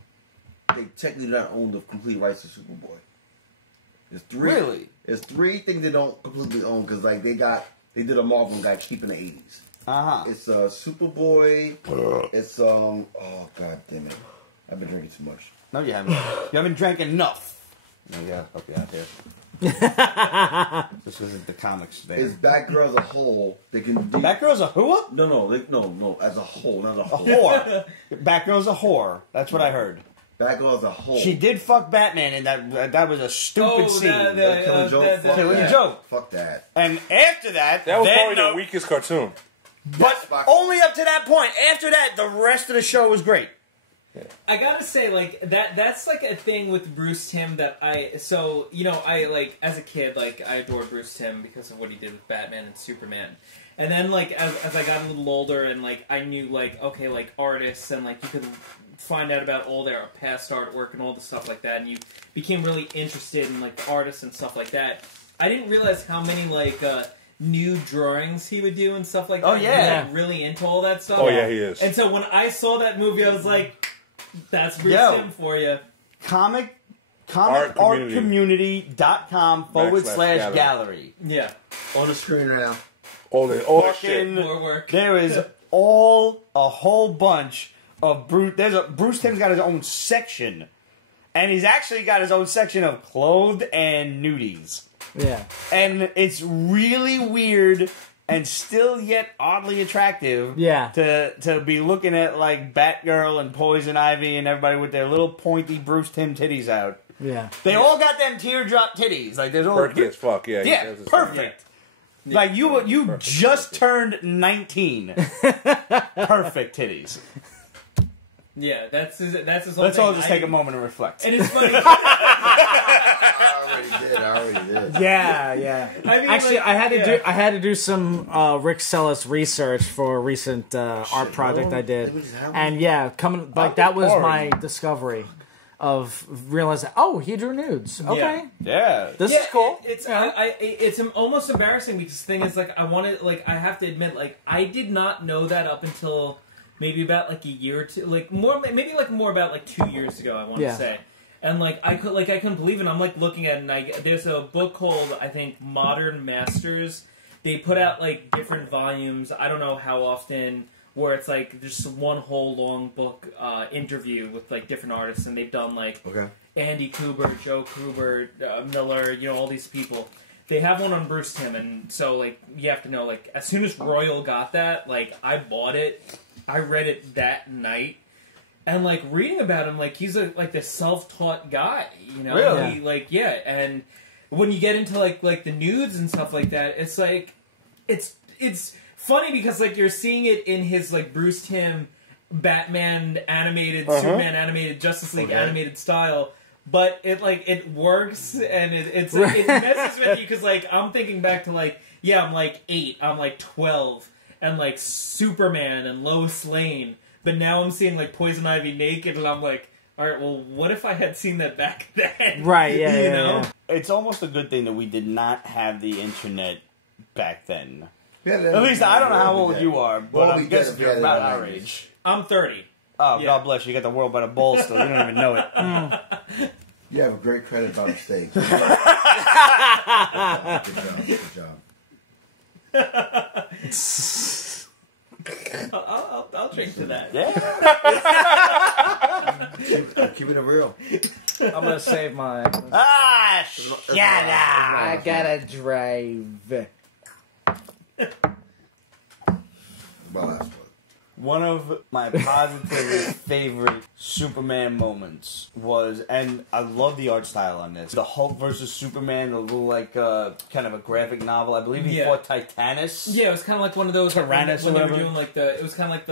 They technically do not own the complete rights to Superboy. There's 3. Really? There's 3 things they don't completely own because like they did a Marvel guy cheap in the 80s. It's Superboy. It's oh god damn it! I've been drinking too much. No, you haven't. You haven't drank enough. No, yeah, help you out here. This isn't the comics there. It's Batgirl as a whole. They can do Batgirl's a who? no as a whole, not a A whole. whore. Batgirl's a whore. That's what I heard. Batgirl as a whole. She did fuck Batman, and that was a stupid scene. Killing Joke. Fuck Killing that. Joke. Fuck that. And after that, That was then probably the weakest cartoon. But only up to that point. After that, the rest of the show was great. I gotta say, like that's like a thing with Bruce Timm that I like as a kid, like I adored Bruce Timm because of what he did with Batman and Superman. And then like as I got a little older and like I knew like okay, like artists and like you could find out about all their past artwork and all the stuff like that, and you became really interested in like the artists and stuff like that. I didn't realize how many like new drawings he would do and stuff like that. Oh, yeah. He's, like, really into all that stuff. Oh yeah, he is. And so when I saw that movie, I was like, that's Bruce Timm for you. comicartcommunity.com/gallery. Yeah. On the screen right now. All that shit. More work. There is a whole bunch of Bruce. Bruce Timm's got his own section, and he's actually got his own section of clothed and nudies. Yeah. And it's really weird and still yet oddly attractive. Yeah. To be looking at like Batgirl and Poison Ivy and everybody with their little pointy Bruce Timm titties out. Yeah. They all got them teardrop titties. Like there's all Perky as fuck. Yeah. yeah, perfect. Like you Perfect. just turned 19. Perfect titties. Yeah, that's his whole Let's thing. all just take a moment and reflect. And it's funny. I already did. Yeah. I mean, Actually, like, I had to do some Rick Sellis research for a recent art project I did, and that was my discovery of realizing, oh, he drew nudes. Okay, Yeah. this is cool. It's almost embarrassing because the thing is, like, I have to admit, like, I did not know that up until maybe about like a year or two, like more about like 2 years ago, I want to say. And like I couldn't believe it. I'm like looking at it, and there's a book called, I think, Modern Masters. They put out like different volumes. I don't know how often, where it's like there's one whole long book interview with like different artists, and they've done like Andy Kubert, Joe Kubert, Miller, all these people. They have one on Bruce Timm, and so like you have to know, like, as soon as Royal got that, like I bought it, I read it that night. And, like, reading about him, like, he's, like, this self-taught guy, Really? He, like, yeah, and when you get into, like the nudes and stuff like that, it's, like, it's funny because, like, you're seeing it in his, like, Bruce Timm Batman animated, Superman animated, Justice League animated style, but it, like, it works, and it messes with you, because, like, I'm thinking back to, like, I'm, like, 8, I'm, like, 12, and, like, Superman and Lois Lane. But now I'm seeing, like, Poison Ivy naked, and I'm like, all right, well, what if I had seen that back then? Right, you know? Yeah. It's almost a good thing that we did not have the internet back then. Yeah, At least I don't know how old you are, but Well, I'm guessing you're about our age. I'm 30. Oh, Yeah. God bless you. You got the world by the balls still. You don't even know it. You have a great credit by mistake. Good job. I'll drink to that. Yeah. Keeping it real. I'm gonna save my. Shut up. I gotta drive. My last one. One of my positively favorite Superman moments was, and I love the art style on this, the Hulk versus Superman, a little like kind of a graphic novel. I believe he fought Titanus. Yeah, it was kind of like one of those Tyrannus when or they were whatever. doing like it was kind of like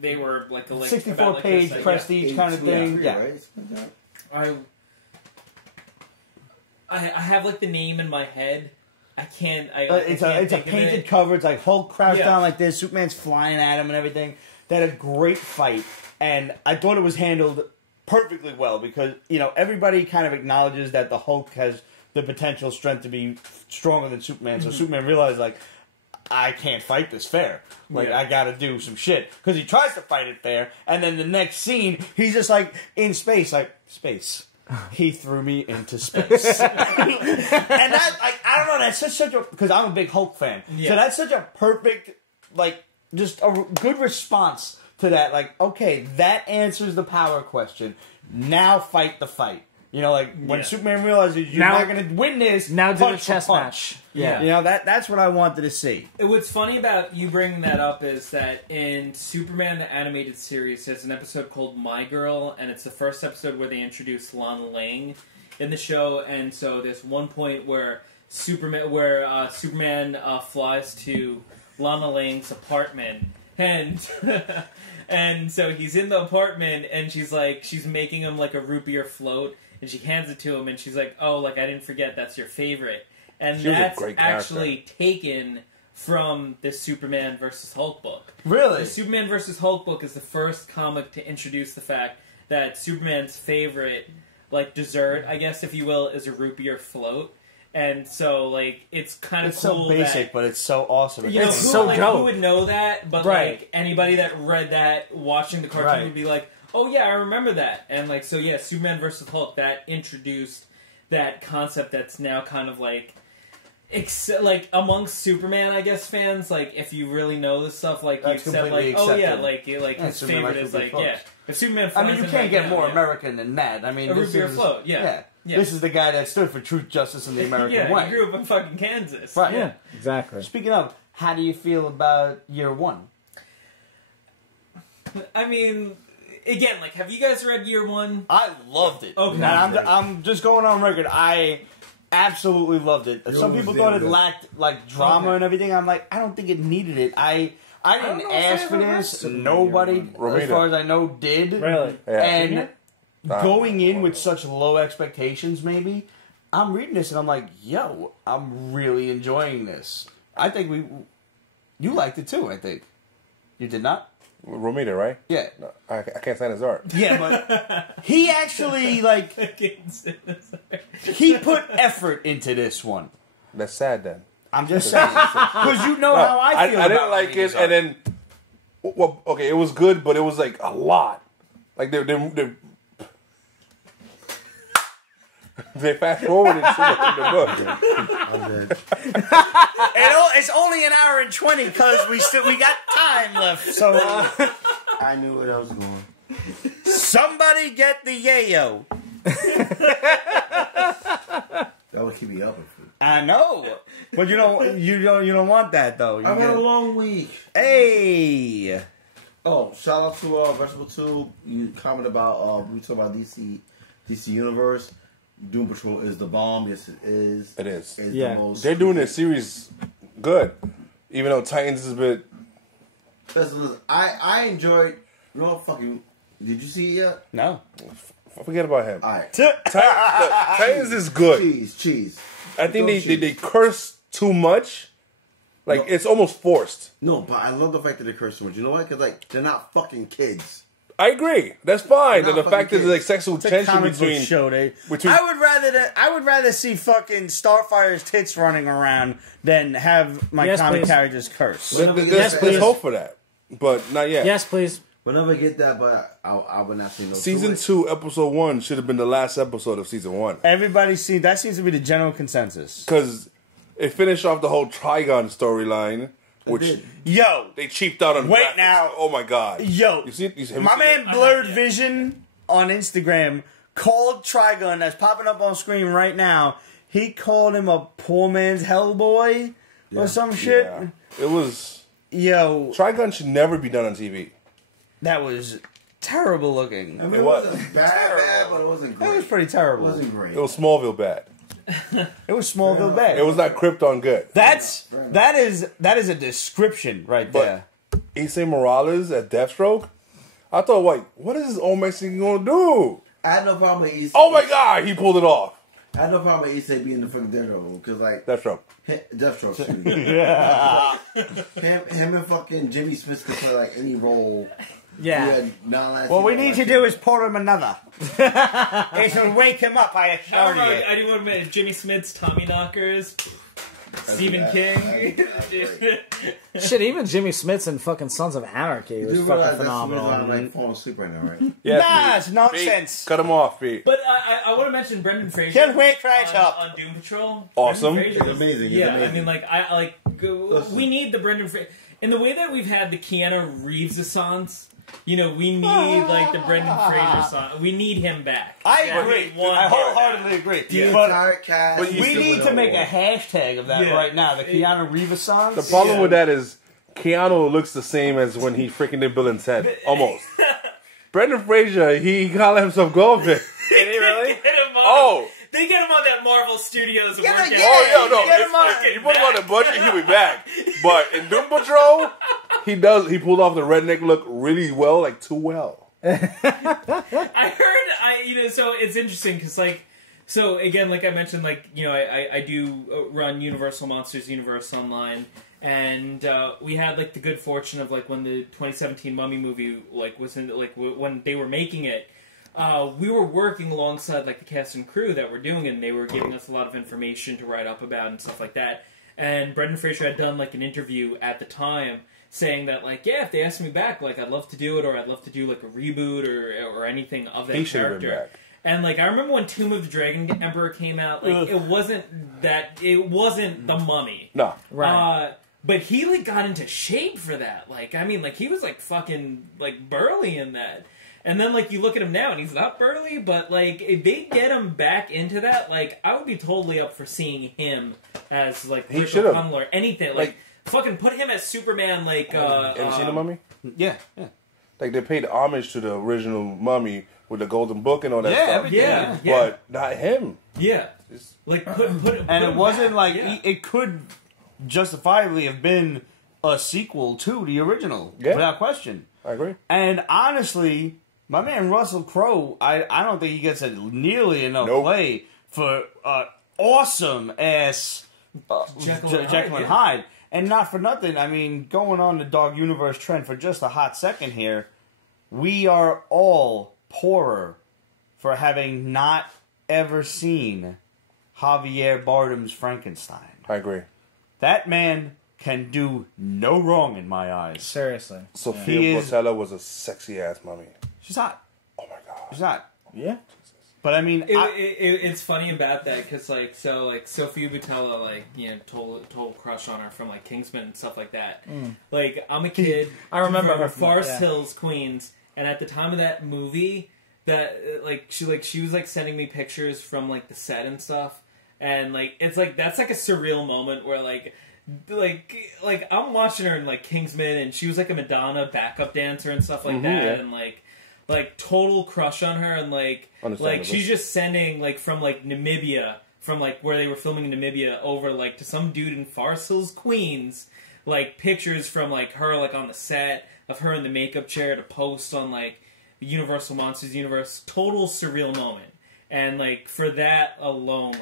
they were like a 64-page prestige kind of thing. Yeah. Right? I have like the name in my head. I can't. It's a painted cover. It's like Hulk crouched down like this. Superman's flying at him and everything. They had a great fight, and I thought it was handled perfectly well because everybody kind of acknowledges that the Hulk has the potential strength to be stronger than Superman. So Superman realized like, I can't fight this fair. Like I got to do some shit because he tries to fight it fair, and then the next scene he's just like in space, like space. He threw me into space. And that, I don't know, that's such a, because I'm a big Hulk fan. Yeah. So that's such a perfect, like, just a good response to that. Like, okay, that answers the power question. Now fight the fight. When Superman realizes you're not going to win this, now do a punch chess punch. match. Yeah. That's what I wanted to see. What's funny about you bringing that up is that in Superman the Animated Series, there's an episode called My Girl, and it's the first episode where they introduce Lana Lang in the show, and so there's one point where Superman flies to Lana Lang's apartment, and and so he's in the apartment, and she's making him like a root beer float, and she hands it to him, and she's like, oh, like I didn't forget, that's your favorite. And that's actually taken from the Superman vs. Hulk book. Really? The Superman vs. Hulk book is the first comic to introduce the fact that Superman's favorite, like, dessert, I guess, if you will, is a root beer float. And so, like, it's kind of It's cool so basic, that, but it's so awesome. you know, It's who, so like, dope. who would know that? But, Right. like, anybody that read that, watching the cartoon Right. would be like, oh, yeah, I remember that. And, like, so, yeah, Superman vs. Hulk, that introduced that concept that's now kind of, like, like, amongst Superman, I guess, fans, like, if you really know this stuff, like, you That's accept, completely like, oh, yeah, accepted. like Yeah, his Superman favorite likes is, to be like, close. yeah. If Superman I flies mean, you in can't right get now, more yeah. American than that. I mean, A root this beer is float, yeah. Yeah. This is the guy that stood for truth, justice, and the American yeah, way. he grew up in fucking Kansas. Right. Yeah, exactly. Speaking of, how do you feel about year one? I mean, again, like, have you guys read Year One? I loved it. Okay. Now, I'm just going on record. I absolutely loved it. Some people thought it lacked like drama and everything. I'm like, I don't think it needed it. I don't didn't know if I ask for ever read this. Superman Nobody, Year One. as far as I know, did. Really? Yeah. And going in with such low expectations, maybe I'm reading this and I'm like, yo, I'm really enjoying this. I think you liked it too. I think you did not. Romita, right? Yeah. No, I can't stand his art. Yeah, but he actually like he put effort into this one. That's sad then. I'm just saying because you know how I feel. I didn't about like it, Romita's and art. then, well, okay, it was good, but it was like a lot. Like they fast forwarded too much in the book. I'm dead. It's only an hour and 20 because we got time left. So I knew where I was going. somebody get the yayo. That would keep me up. I know, but you don't want that though. You I've had get- a long week. Hey. Oh, shout out to Vegetable Tube. You commented about we talk about DC Universe. Doom Patrol is the bomb. Yes, it is. It is. It's Yeah. the most They're doing their series good, even though Titans is a bit. Listen, I enjoyed. You know, fucking. Did you see it yet? No. Forget about him. All right. Titans is good. Cheese. I think Don't they curse too much. Like, No. it's almost forced. No, but I love the fact that they curse so much. You know why? Because like they're not fucking kids. I agree. That's fine. They're And the not fact that fucking there's like kids. sexual It's a tension comic book between. show. I would rather see fucking Starfire's tits running around than have my Yes, comic please. characters curse. There's please. hope for that, but not yet. Yes, please. We'll never get that, but I would not say no. Season to it. 2, episode 1 should have been the last episode of season 1 Everybody that seems to be the general consensus. because it finished off the whole Trigon storyline, which did. Yo, they cheaped out on. Wait graphics. now. Oh my god! yo, You see, have you my seen man it? Blurred Vision on Instagram called Trigun, that's popping up on screen right now. He called him a poor man's Hellboy or some shit. Yeah. It was Yo, Trigon should never be done on TV. that was terrible looking. I mean, It it was. wasn't bad, but it wasn't great. That was pretty It terrible. wasn't great. It was Smallville bad. It was Smallville bad. It was not Krypton good. that is a description right But- there. Issei Morales at Deathstroke. I thought, wait, what is this old Mexican gonna do? I had no problem with Issei. Oh my god, he pulled it off. I had no problem with Issei being the fucking Daredevil because like Deathstroke. Deathstroke. Excuse me. him and fucking Jimmy Smith could play like any role. Yeah. What we need to do is pour him another. It should wake him up, I assure you. I do want to admit, Jimmy Smith's Tommy Knockers, Stephen King. Shit, even Jimmy Smith's in fucking Sons of Anarchy You was do fucking realize that phenomenal. Smith is like falling asleep right now, right? Yeah, Nah, Pete. it's nonsense. Pete, cut him off, Pete. But I want to mention Brendan Fraser. Can't wait, crash on, up. on Doom Patrol. Awesome. Brendan Fraser He's amazing. He's yeah, amazing. I mean, like we need the Brendan Fraser in the way that we've had the Keanu Reeves-essence. You know, we need like the Brendan Fraser song. We need him back. I Yeah, agree. one I more. wholeheartedly agree. The But entire cast. but you we still need to make a hashtag of that Yeah. right now. The Keanu Reeves song. The problem Yeah. with that is Keanu looks the same as when he freaking did Bill and Ted. Almost. Brendan Fraser, he called himself Goldfish. Did he really? Get him on. Oh! They get him on that Marvel Studios Yeah, workout. yeah. Oh, yo, no. Get him on. If you put him on the budget, he'll be back. But in Doom Patrol, he pulled off the redneck look really well, like too well. I heard, so it's interesting because, like, so again, like I mentioned, like, I do run Universal Monsters Universe online, and we had like the good fortune of like when the 2017 Mummy movie like was in like when they were making it, we were working alongside like the cast and crew that were doing it, and they were giving us a lot of information to write up about and stuff like that. And Brendan Fraser had done like an interview at the time saying that like, yeah, if they asked me back, like I'd love to do it, or I'd love to do like a reboot or anything of that character. And like I remember when Tomb of the Dragon Emperor came out, like it wasn't the Mummy. No. Right. But he like got into shape for that. Like I mean, like he was like fucking like burly in that. And then, like, you look at him now, and he's not burly, but, like, if they get him back into that, like, I would be totally up for seeing him as, like, He Rick should've. O'Connell or anything. Like, fucking put him as Superman, like, Have you seen the Mummy? Yeah. Like, they paid homage to the original Mummy with the golden book and all that stuff. Everything. Yeah. But not him. Yeah. Like, put And him it wasn't back. like Yeah. it could justifiably have been a sequel to the original, Yeah. without question. I agree. And honestly, my man Russell Crowe, I don't think he gets nearly enough Nope. play for awesome ass Jekyll and Jekyll and Hyde. And not for nothing, I mean, going on the Dog Universe trend for just a hot second here, we are all poorer for having not ever seen Javier Bardem's Frankenstein. I agree. That man can do no wrong in my eyes. Seriously. Sophia He is- Boutella was a sexy ass mummy. She's not. Oh my god. She's not. Yeah. But I mean, It's funny about that because like Sophia Boutella like total crush on her from like Kingsman and stuff like that. Like I'm a kid. I remember from her from Forest that, yeah. Hills, Queens, and at the time of that movie, that she was like sending me pictures from like the set and stuff, and like it's like that's like a surreal moment where like I'm watching her in like Kingsman, and she was like a Madonna backup dancer and stuff like that, yeah. and like total crush on her, and like she's just sending like from like Namibia, from like where they were filming in Namibia over like to some dude in Forest Hills, Queens, like pictures from like her like on the set of her in the makeup chair to post on like Universal Monsters Universe. Total surreal moment. And like for that alone,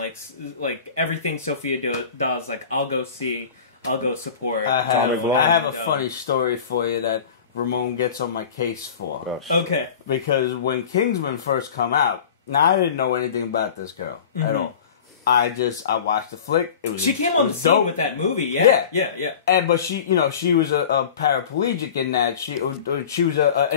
like everything Sophia does, like I'll go see, I'll go support. I Atomic have a Blonde. funny story for you that Ramon gets on my case for. Gosh. Okay. Because when Kingsman first come out, now I didn't know anything about this girl at all. I watched the flick. It was She came it on the was scene dope. with that movie, Yeah. yeah. But she was a paraplegic in that she was an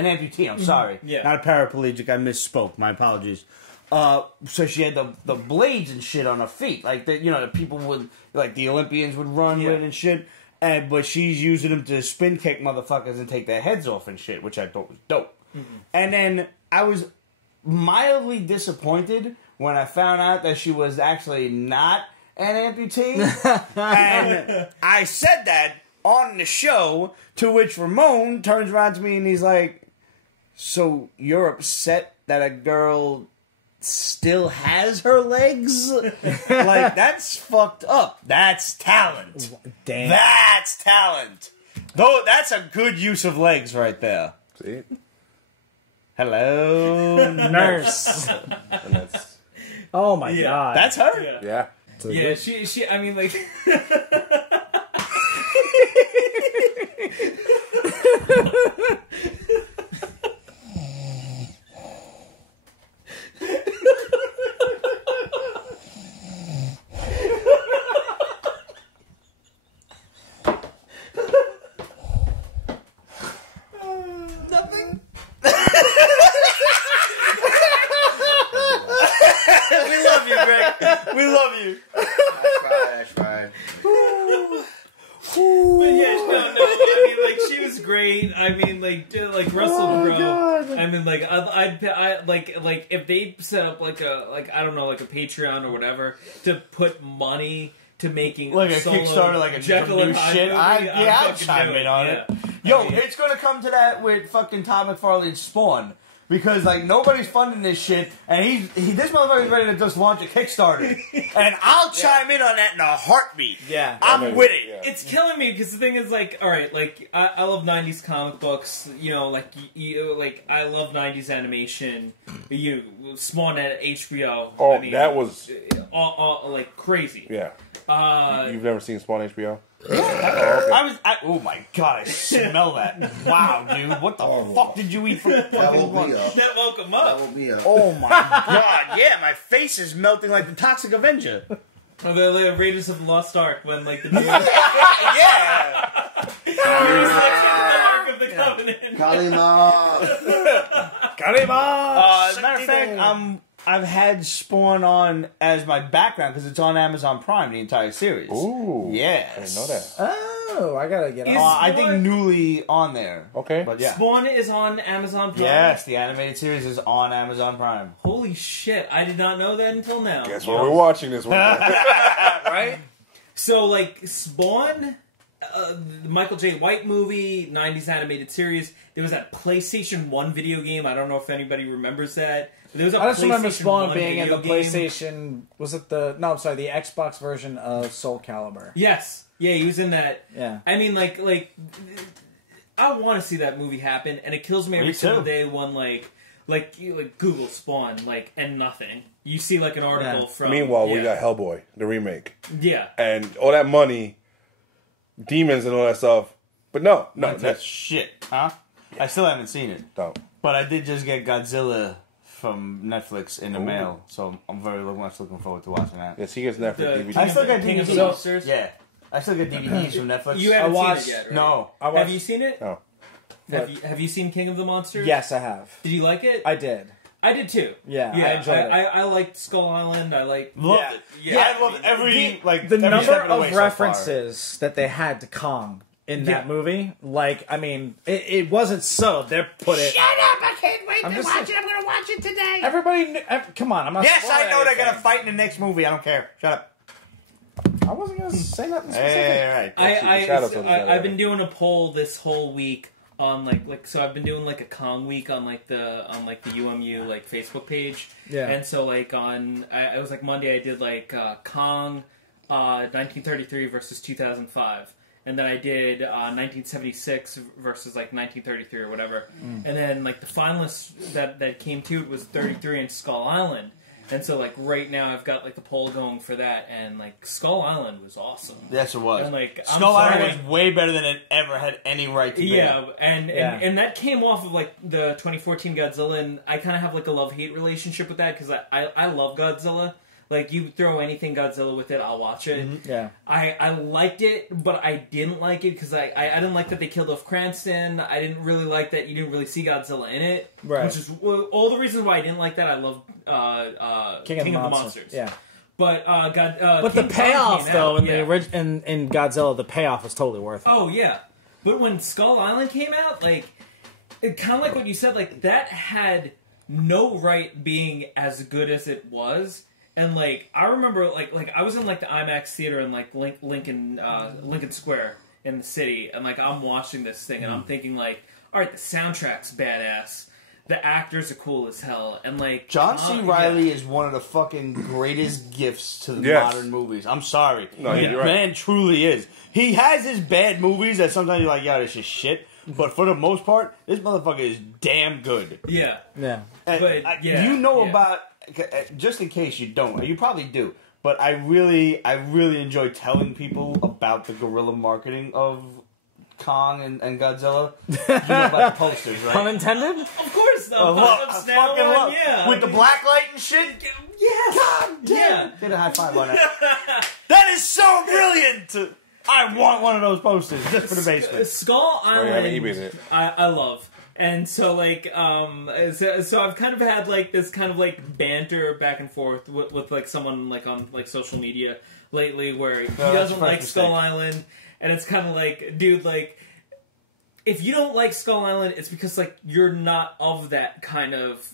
amputee. I'm sorry, Yeah. not a paraplegic. I misspoke. My apologies. So she had the blades and shit on her feet, like the people would like the Olympians would run with and shit. But she's using them to spin kick motherfuckers and take their heads off and shit, which I thought was dope. And then I was mildly disappointed when I found out that she was actually not an amputee. And I said that on the show, to which Ramon turns around to me and he's like, "So you're upset that a girl still has her legs?" Like, that's fucked up. That's talent. Damn. That's talent. Though that's a good use of legs right there. See it? Hello, Nurse. And that's Oh my Yeah. god. that's her. Yeah. yeah. Yeah, she. I mean, like. Nothing. We love you, Greg. We love you. That's right. But yeah, no. I mean, like she was great. I mean, like Russell Crowe. God. I mean, like I like if they set up like a Patreon or whatever to put money to making Like a solo Kickstarter, like a Jekyll new and Hyde shit. movie, I'll fucking chime do in on yeah. it. Yo, I mean, it's gonna come to that with fucking Todd McFarlane's Spawn. Because, like, nobody's funding this shit, and this motherfucker's ready to just launch a Kickstarter. And I'll chime in on that in a heartbeat. Yeah. I'm with it. Yeah. it's killing me because the thing is, like, all right, like I love '90s comic books. You know, like like I love '90s animation. Spawn at HBO. Oh, I mean, that was all like crazy. yeah. Uh, You've never seen Spawn HBO? Oh my god, I smell that. Wow, dude. What the fuck did you eat from That fucking woke me up. That woke him That up. woke me up. Oh my god, yeah, my face is melting like the Toxic Avenger. Or the Raiders of the Lost Ark when like the Yeah! Ark of the Covenant. Kalima. As a matter of fact, I've had Spawn on as my background because it's on Amazon Prime, the entire series. Ooh. Yes. I didn't know that. Oh, I gotta get Is- on. I think newly on there. Okay. But yeah. Spawn is on Amazon Prime. Yes, the animated series is on Amazon Prime. Holy shit! I did not know that until now. Guess what we're watching this one. Right? So like Spawn, the Michael J. White movie, 90s animated series. There was that PlayStation 1 video game. I don't know if anybody remembers that. There was a I just remember PlayStation Spawn 1 being in the video game. PlayStation. Was it the? No, I'm sorry, the Xbox version of Soul Calibur. Yes. Yeah, he was in that. Yeah. I mean, like I want to see that movie happen, and it kills me every Me single too. day when like Google Spawn and nothing. You see like an article Yeah. from. Meanwhile, yeah. we got Hellboy, the remake, Yeah. and all that money, demons and all that stuff. But no, That's that's shit, huh? I still haven't seen it. no. But I did just get Godzilla from Netflix in the mail, so I'm very much looking forward to watching that. Yes, he gets Netflix The- DVD. I still get King of the DVDs. Monsters? Yeah. I still get DVDs from Netflix. You haven't watched- seen it yet, right? No. Have you seen it? No. Have you seen King of the Monsters? Yes, I have. Did you like it? I did. I did too. Yeah, I yeah. enjoyed it. I liked Skull Island. I like. Loved yeah, it. Yeah, I loved every, like, The every number step of the way of so far. references that they had to Kong in that Yeah. movie, like, I mean, it wasn't subtle. They put it. Shut up! I can't wait I'm to just watch saying- it. I'm going to watch it today. Everybody, come on, I'm not. Yes, I spoiling know they're going to anything. fight in the next movie. I don't care. Shut up. I wasn't gonna say nothing specific. Hey, right. I've been doing a poll this whole week on so I've been doing like a Kong week on the UMU like Facebook page. Yeah. And so like I was like Monday I did like Kong 1933 versus 2005. And then I did 1976 versus like 1933 or whatever. And then like the finalists that came to it was 33 and Skull Island. And so like right now I've got like the poll going for that, and like Skull Island was awesome. Yes, it was. And, like, I'm Skull sorry. Island was way better than it ever had any right to be. Yeah, and Yeah. and that came off of like the 2014 Godzilla, and I kind of have like a love-hate relationship with that because I love Godzilla. Like you throw anything Godzilla with it, I'll watch it. Yeah. I liked it, but I didn't like it because I didn't like that they killed off Cranston. I didn't really like that you didn't really see Godzilla in it. Right. Which is all the reasons why I didn't like that. I love King of the Monsters. Yeah. But But King the Kong payoff, came though, out, in yeah. the in Godzilla, the payoff was totally worth it. Oh yeah, but when Skull Island came out, like it kind of like what you said, like that had no right being as good as it was. And like I remember, like I was in like the IMAX theater in like Lincoln Square in the city, and like I'm watching this thing, and I'm thinking like, all right, the soundtrack's badass, the actors are cool as hell, and like John C. Riley yeah. is one of the fucking greatest gifts to the Yes. modern movies. I'm sorry. No, The you're right. man truly is. He has his bad movies that sometimes you're like, yo, this is shit. But for the most part, this motherfucker is damn good. Yeah, Yeah. And But, yeah, you know yeah. about, just in case you don't, you probably do, but I really enjoy telling people about the guerrilla marketing of Kong and Godzilla. You know about the posters, right? Pun intended? of course, the I pop-ups now fucking on, love yeah, with the black light and shit. yes, God damn! yeah. Get a high five on that. That is so brilliant. I want one of those posters just for the basement. Skull Or you haven't Island, eBayed it. I love. And so, like, so I've kind of had, like, this kind of, like, banter back and forth with like, someone, like, on, like, social media lately where he doesn't first like Skull mistake. Island. And it's kind of like, dude, like, if you don't like Skull Island, it's because, like, you're not of that kind of,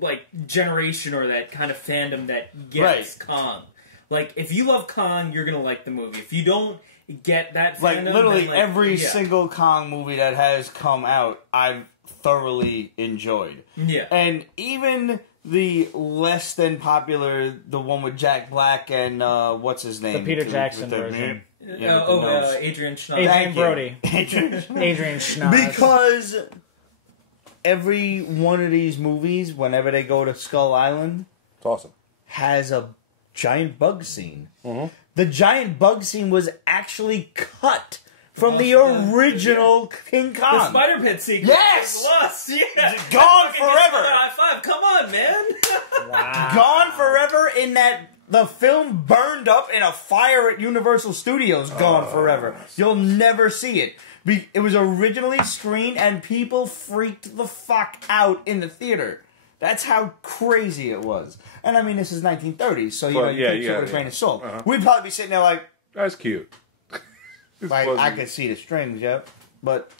like, generation or that kind of fandom that gets Kong. Like, if you love Kong, you're gonna like the movie. If you don't get that fandom, Like literally then, like, every yeah. single Kong movie that has come out, I've thoroughly enjoyed. Yeah. And even the less than popular, the one with Jack Black and what's his name? The Peter With Jackson the- version. Yeah, with the nose. Adrian Schneider. Adrian Thank you. Brody. Adrian. Adrian Schnoz. Because every one of these movies, whenever they go to Skull Island, It's awesome. has a giant bug scene. the giant bug scene was actually cut from the Lost, original King Kong. The spider pit sequence. Yes! Was lost. Yeah. Gone forever. High five. Come on, man. Wow. Gone forever in that the film burned up in a fire at Universal Studios. Gone forever. You'll never see it. It was originally screened and people freaked the fuck out in the theater. That's how crazy it was. And I mean, this is 1930s, so you take it with a grain of salt. We'd probably be sitting there like, That's cute. like I could see the strings, yep. But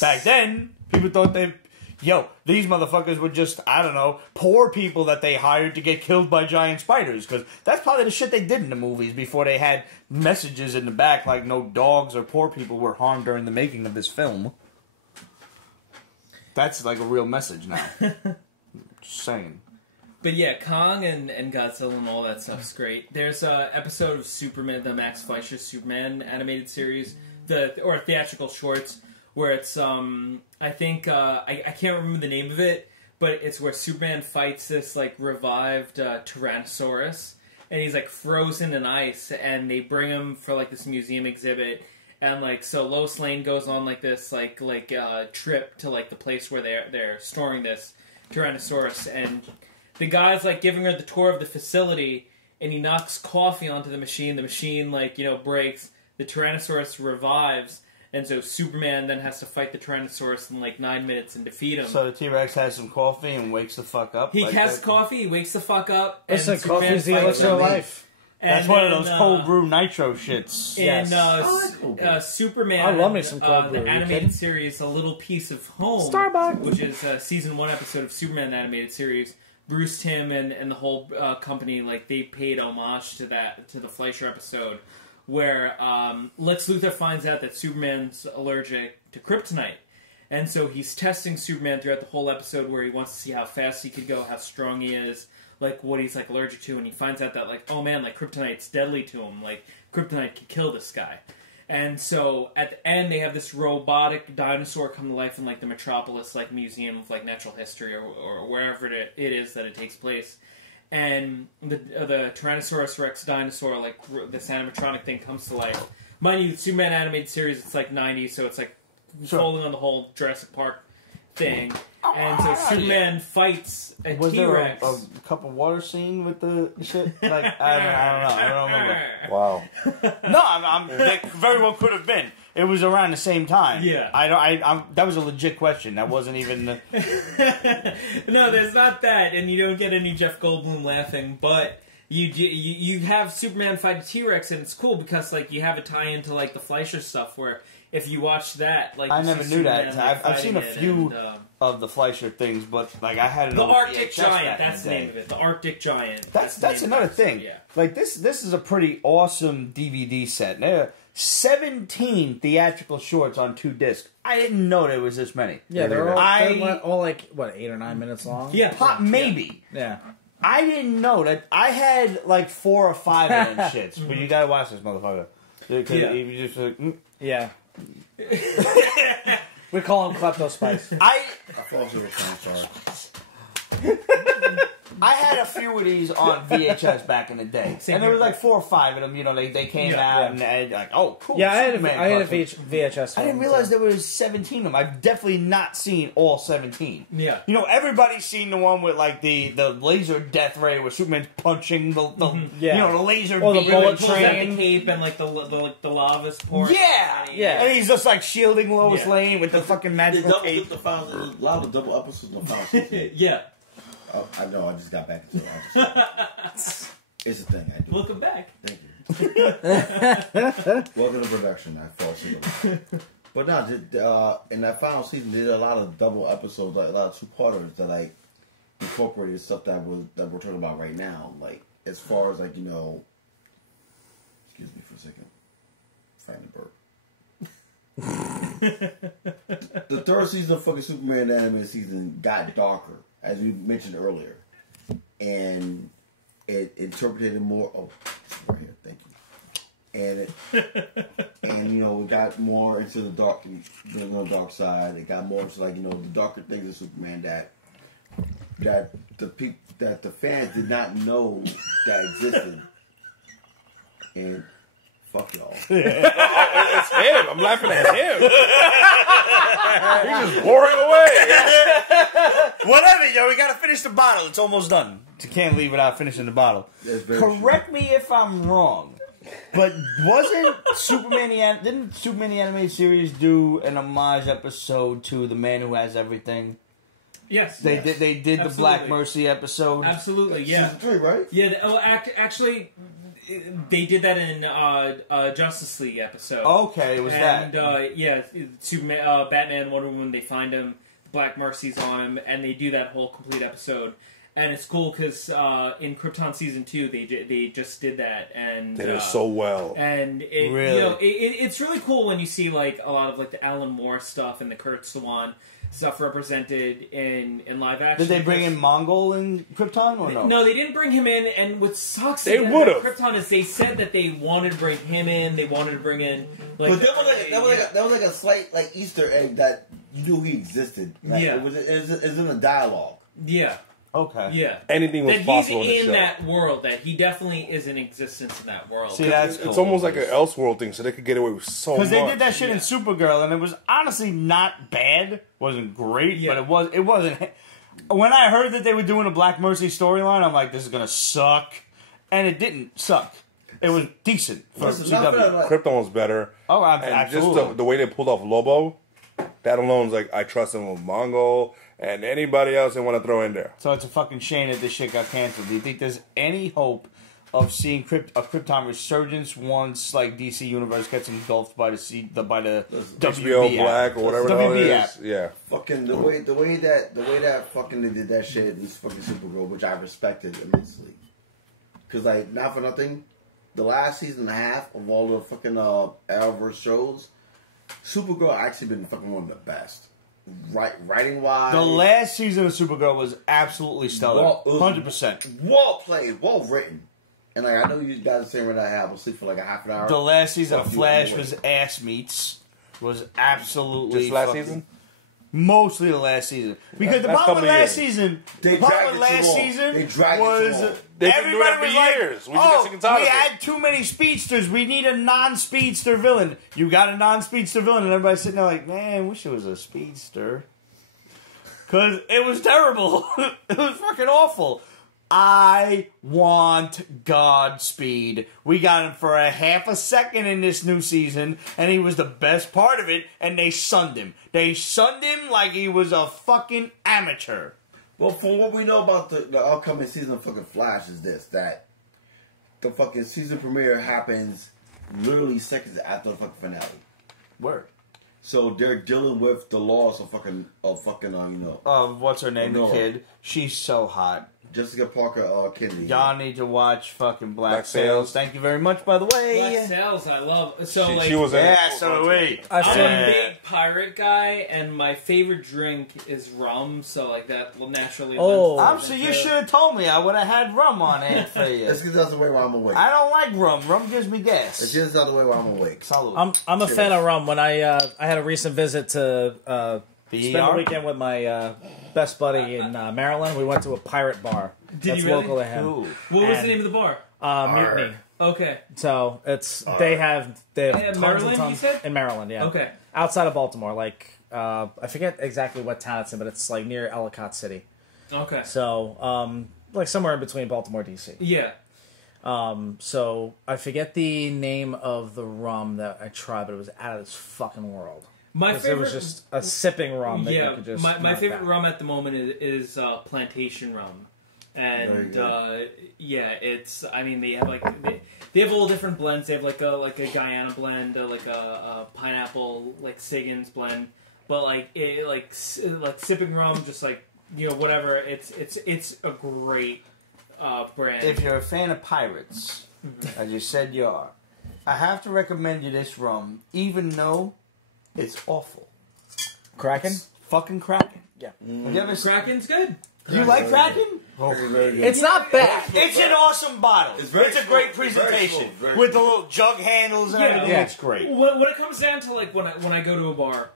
back then, people thought these motherfuckers were just, I don't know, poor people that they hired to get killed by giant spiders. Because that's probably the shit they did in the movies before they had messages in the back like no dogs or poor people were harmed during the making of this film. That's like a real message now. Just saying. But yeah, Kong and Godzilla and all that stuff's great. There's an episode of Superman, the Max Fleischer Superman animated series, or theatrical shorts, where it's I think I can't remember the name of it, but it's where Superman fights this like revived Tyrannosaurus, and he's like frozen in ice, and they bring him for like this museum exhibit, and like so Lois Lane goes on like this like trip to like the place where they're storing this Tyrannosaurus, and the guy's like giving her the tour of the facility, and he knocks coffee onto the machine. The machine breaks. The Tyrannosaurus revives. And so Superman then has to fight the Tyrannosaurus in like 9 minutes and defeat him. So the T-Rex has some coffee and wakes the fuck up? He has coffee, he wakes the fuck up. Listen, and Superman coffee's the fights elixir of him. life. That's And one of then, those cold brew nitro shits. In cold brew. Superman, I love me some cold brew. the Are you animated kidding? series, A Little Piece of Home, Starbucks. which is season 1 episode of Superman the animated series. Bruce Timm and the whole company, like, they paid homage to the Fleischer episode, where Lex Luthor finds out that Superman's allergic to kryptonite. And so he's testing Superman throughout the whole episode, where he wants to see how fast he could go, how strong he is, like what he's like allergic to, and he finds out that like, oh man, like kryptonite's deadly to him, like kryptonite could kill this guy. And so at the end they have this robotic dinosaur come to life in like the Metropolis like Museum of like Natural History or wherever it is that it takes place. And the Tyrannosaurus Rex dinosaur, like this animatronic thing, comes to life. Mind you, the Superman animated series, it's like 90s, so it's like folding on the whole Jurassic Park thing. And so Superman fights a Was T-Rex. there a cup of water scene with the shit? Like, I don't remember. Wow. No, that very well could have been. It was around the same time. Yeah. That was a legit question. That wasn't even the... No, there's not that, and you don't get any Jeff Goldblum laughing, but you have Superman fight a T-Rex, and it's cool because like you have a tie into like the Fleischer stuff where if you watch that, like I you never see knew Superman, that. like, I've seen a fighting few it, and, of the Fleischer things, but like I had the an Arctic VHS Giant, back in that's the the day. name of it. The Arctic Giant. That's the name of another it. thing. Yeah. Like this is a pretty awesome DVD set. There are 17 theatrical shorts on 2 discs. I didn't know there was this many. Yeah, they're I- all like, what, 8 or 9 minutes long? Yeah. Maybe. Yeah. I didn't know that. I had like 4 or 5 of them shits. But you gotta watch this motherfucker. Yeah. You just, Yeah. We call him Klepto Spice. I fall asleep with sorry. I had a few of these on VHS back in the day, and there was like 4 or 5 of them. You know, they came out and like, oh, cool. Yeah, I had Superman a VHS. I didn't one, realize so. there was 17 of them. I've definitely not seen all 17. Yeah. You know, everybody's seen the one with like the laser death ray where Superman's punching the Yeah. you know, the laser Or the beam bullet and Pulls out train. the cape and like the lava's pouring. Yeah, Yeah. and he's just like shielding Lois Yeah. Lane with the fucking They magical double cape. the files. A lot of double episodes of the files. Yeah. Oh, I know. I just got back into it. It's a thing I do. Welcome back. Thank you. Welcome to production. I fall asleep. But no, in that final season, they did a lot of double episodes, like a lot of 2-parters that like incorporated stuff that we're talking about right now. Like as far as like excuse me for a second, find the burp. The 3rd season of fucking Superman the animated season got darker, as we mentioned earlier, and it interpreted more. Oh, it's right here. Thank you. And we got more into the dark side. It got more into like the darker things of Superman that the fans did not know that existed. and fuck y'all. It's him. I'm laughing at him. He's just boring away. Whatever, yo. We gotta finish the bottle. It's almost done. You can't leave without finishing the bottle. Correct me if I'm wrong, but wasn't Superman didn't Superman the animated series do an homage episode to The Man Who Has Everything? Yes. They did the Absolutely. Black Mercy episode. Absolutely, yeah. Season 3, right? Yeah, actually, they did that in Justice League episode. Okay, it was and, that. yeah, Superman, Batman, Wonder Woman, they find him, Black Mercy's on him, and they do that whole complete episode. And it's cool because in Krypton Season 2, they just did that. And They did it so well. And it, Really? you know, it's really cool when you see like a lot of like the Alan Moore stuff and the Kurt Swan stuff represented in live action. Did they bring in Mongol in Krypton or no? No, they didn't bring him in. And what sucks They about would've. Krypton is they said that they wanted to bring him in. They wanted to bring in like. But that was like a slight like Easter egg that you knew he existed. Like, Yeah. it was in the dialogue. Yeah. Okay. Yeah. Anything was that possible he's in the in show. that world. That he definitely is in existence in that world. See, that's cool. It's almost like an Elseworld thing, so they could get away with so much. Because they did that shit in Supergirl, and it was honestly not bad. Wasn't great, Yeah. but it wasn't. When I heard that they were doing a Black Mercy storyline, I'm like, this is gonna suck, and it didn't suck. It was decent for Listen, not for CW. that, Krypton was better. Oh, And absolutely. just the way they pulled off Lobo, that alone's like, I trust him with Mongol and anybody else they want to throw in there. So it's a fucking shame that this shit got canceled. Do you think there's any hope of seeing a Krypton resurgence once like DC Universe gets engulfed by the HBO WB Black app? or whatever the hell it WB is. app. Yeah. fucking the way that fucking they did that shit in fucking Supergirl, which I respected immensely. Because like not for nothing, the last season and a half of all the fucking Arrowverse shows, Supergirl actually been fucking one of the best. Writing wise, The last season of Supergirl was absolutely stellar. 100%. well played, well written. And like I know you guys are saying right now, I have to sleep for like a half an hour. The last season of Fuck you, Flash anyway. was ass meats. Was absolutely Just last fucking- season? Mostly the last season. Because the Last problem with couple last years. season, They the problem dragged with it too last long. season They dragged it too was long. They've been everybody doing it for was like, years. We just got sick and tired we of it." had too many speedsters. We need a non-speedster villain. You got a non-speedster villain, and everybody's sitting there like, man, I wish it was a speedster. Because it was terrible. It was fucking awful. I want Godspeed. We got him for a half a second in this new season, and he was the best part of it, and they sunned him. They sunned him like he was a fucking amateur. Well, from what we know about the upcoming season of fucking Flash is this, that the fucking season premiere happens literally seconds after the fucking finale. Word. So they're dealing with the loss of fucking What's her name? The Nora. kid. She's so hot. Jessica Parker Kennedy. Y'all need to watch fucking Black Black Sails. Sails. Thank you very much, by the way. Black Sails, I love. So like, She was in it. Yeah, so do we. I've I'm seen a big pirate guy, and my favorite drink is rum. So like that will naturally. Oh. lend So itself you to- should have told me. I would have had rum on hand for you. Let's get out of the way while I'm awake. I don't like rum. Rum gives me gas. Let's get out of the way while I'm awake. Salud. I'm a fan of rum. When I had a recent visit to The spend the ER? weekend with my best buddy in Maryland, we went to a pirate bar. Did that's you really? local to him. Cool. What was And- the name of the bar? Mutiny. Okay. So they have tons Maryland, and you tons said? in Maryland. Yeah. Okay. Outside of Baltimore, like I forget exactly what town it's in, but it's like near Ellicott City. Okay. So like somewhere in between Baltimore and DC. Yeah. So I forget the name of the rum that I tried, but it was out of this fucking world. My 'Cause favorite it was just a sipping rum that you Yeah, could just my knock favorite down. rum at the moment is plantation rum, and yeah, it's. I mean, they have they have all different blends. They have like a Guyana blend, like a pineapple like Siggins blend, but like sipping rum, just like whatever. It's a great brand. If you're a fan of pirates, as you said you are, I have to recommend you this rum, even though it's awful. Kraken. It's fucking Kraken. Yeah. Have you ever Kraken's good. You like Kraken? Very, very good. It's not bad. It's an awesome bottle. It's very a great smooth. Very presentation smooth. Very with the little jug handles and Yeah. everything. Yeah. It's great. When it comes down to like when I go to a bar,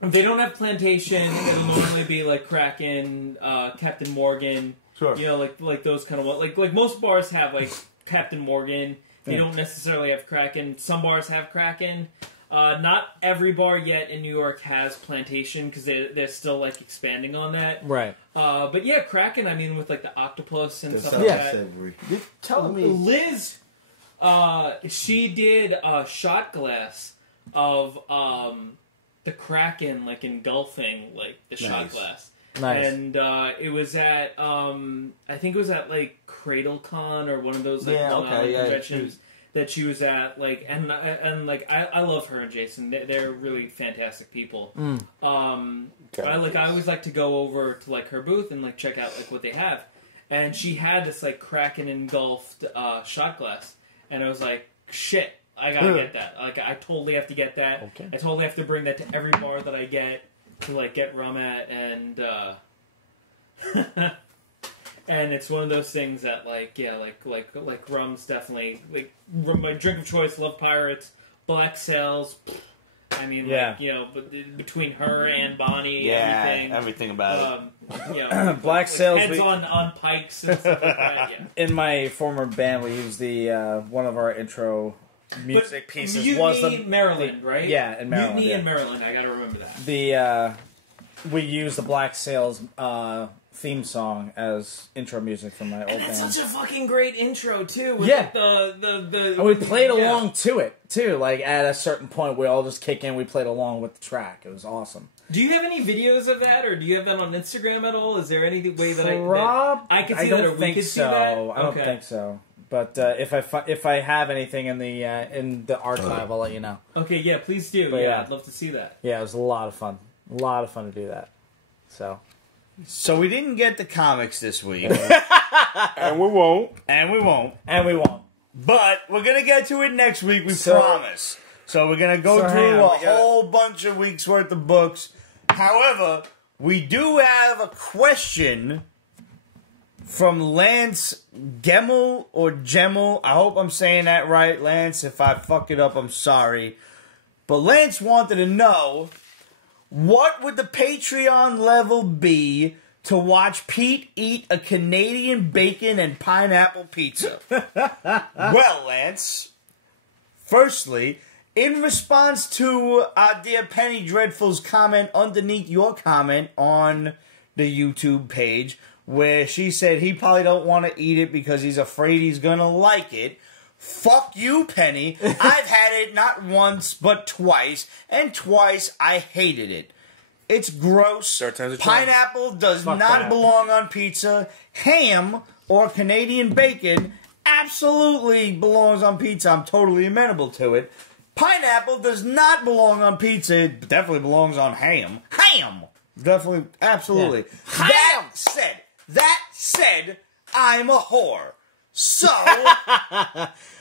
if they don't have plantation, it'll normally be like Kraken, Captain Morgan. Sure. Like those kind of like most bars have like Captain Morgan. They don't necessarily have Kraken. Some bars have Kraken. Not every bar yet in New York has Plantation because they're still like expanding on that. Right. But yeah, Kraken. I mean, with like the octopus and stuff sounds like that. savory. You're telling me. Liz, she did a shot glass of the Kraken like engulfing like the shot glass. Nice. And it was at I think it was at like CradleCon or one of those like conventions that she was at. Like and like I love her and Jason. They're really fantastic people. I always like to go over to like her booth and like check out like what they have. And she had this like Kraken engulfed shot glass, and I was like, shit, I gotta get that. Like I totally have to get that. Okay. I totally have to bring that to every bar that I get to like get rum at, and and it's one of those things that like like rum's definitely like my drink of choice. Love Pirates, Black Sails. I mean, like, you know, between her and Bonnie, everything about it. You know, Black Sails. Heads on pikes and stuff like that. Yeah. In my former band, we used the one of our intro music pieces Mutiny, was the Maryland, right? Yeah, in Maryland. Mutiny in Maryland. I gotta remember that. The we used the Black Sails theme song as intro music from my old band. It's such a fucking great intro too. With Yeah. like the And we played along to it too. Like at a certain point, we all just kick in. We played along with the track. It was awesome. Do you have any videos of that, or do you have that on Instagram at all? Is there any way that I could see I that, or don't we think could see so. that? I don't think so. But if I have anything in the archive, I'll let you know. Okay, yeah, please do. But Yeah, I'd love to see that. Yeah, it was a lot of fun. A lot of fun to do that. So we didn't get the comics this week. And we won't. And we won't. And we won't. But we're going to get to it next week, we So- promise. So we're going to go through a whole bunch of weeks' worth of books. However, we do have a question from Lance Gemmel or Gemmel. I hope I'm saying that right, Lance. If I fuck it up, I'm sorry. But Lance wanted to know, what would the Patreon level be to watch Pete eat a Canadian bacon and pineapple pizza? Well, Lance, firstly, in response to our dear Penny Dreadful's comment underneath your comment on the YouTube page, where she said he probably don't want to eat it because he's afraid he's going to like it, fuck you, Penny. I've had it not once, but twice, and twice I hated it. It's gross. Pineapple does not belong on pizza. Ham or Canadian bacon absolutely belongs on pizza. I'm totally amenable to it. Pineapple does not belong on pizza. It definitely belongs on ham. Ham! Definitely, absolutely. Yeah. That said, I'm a whore. So,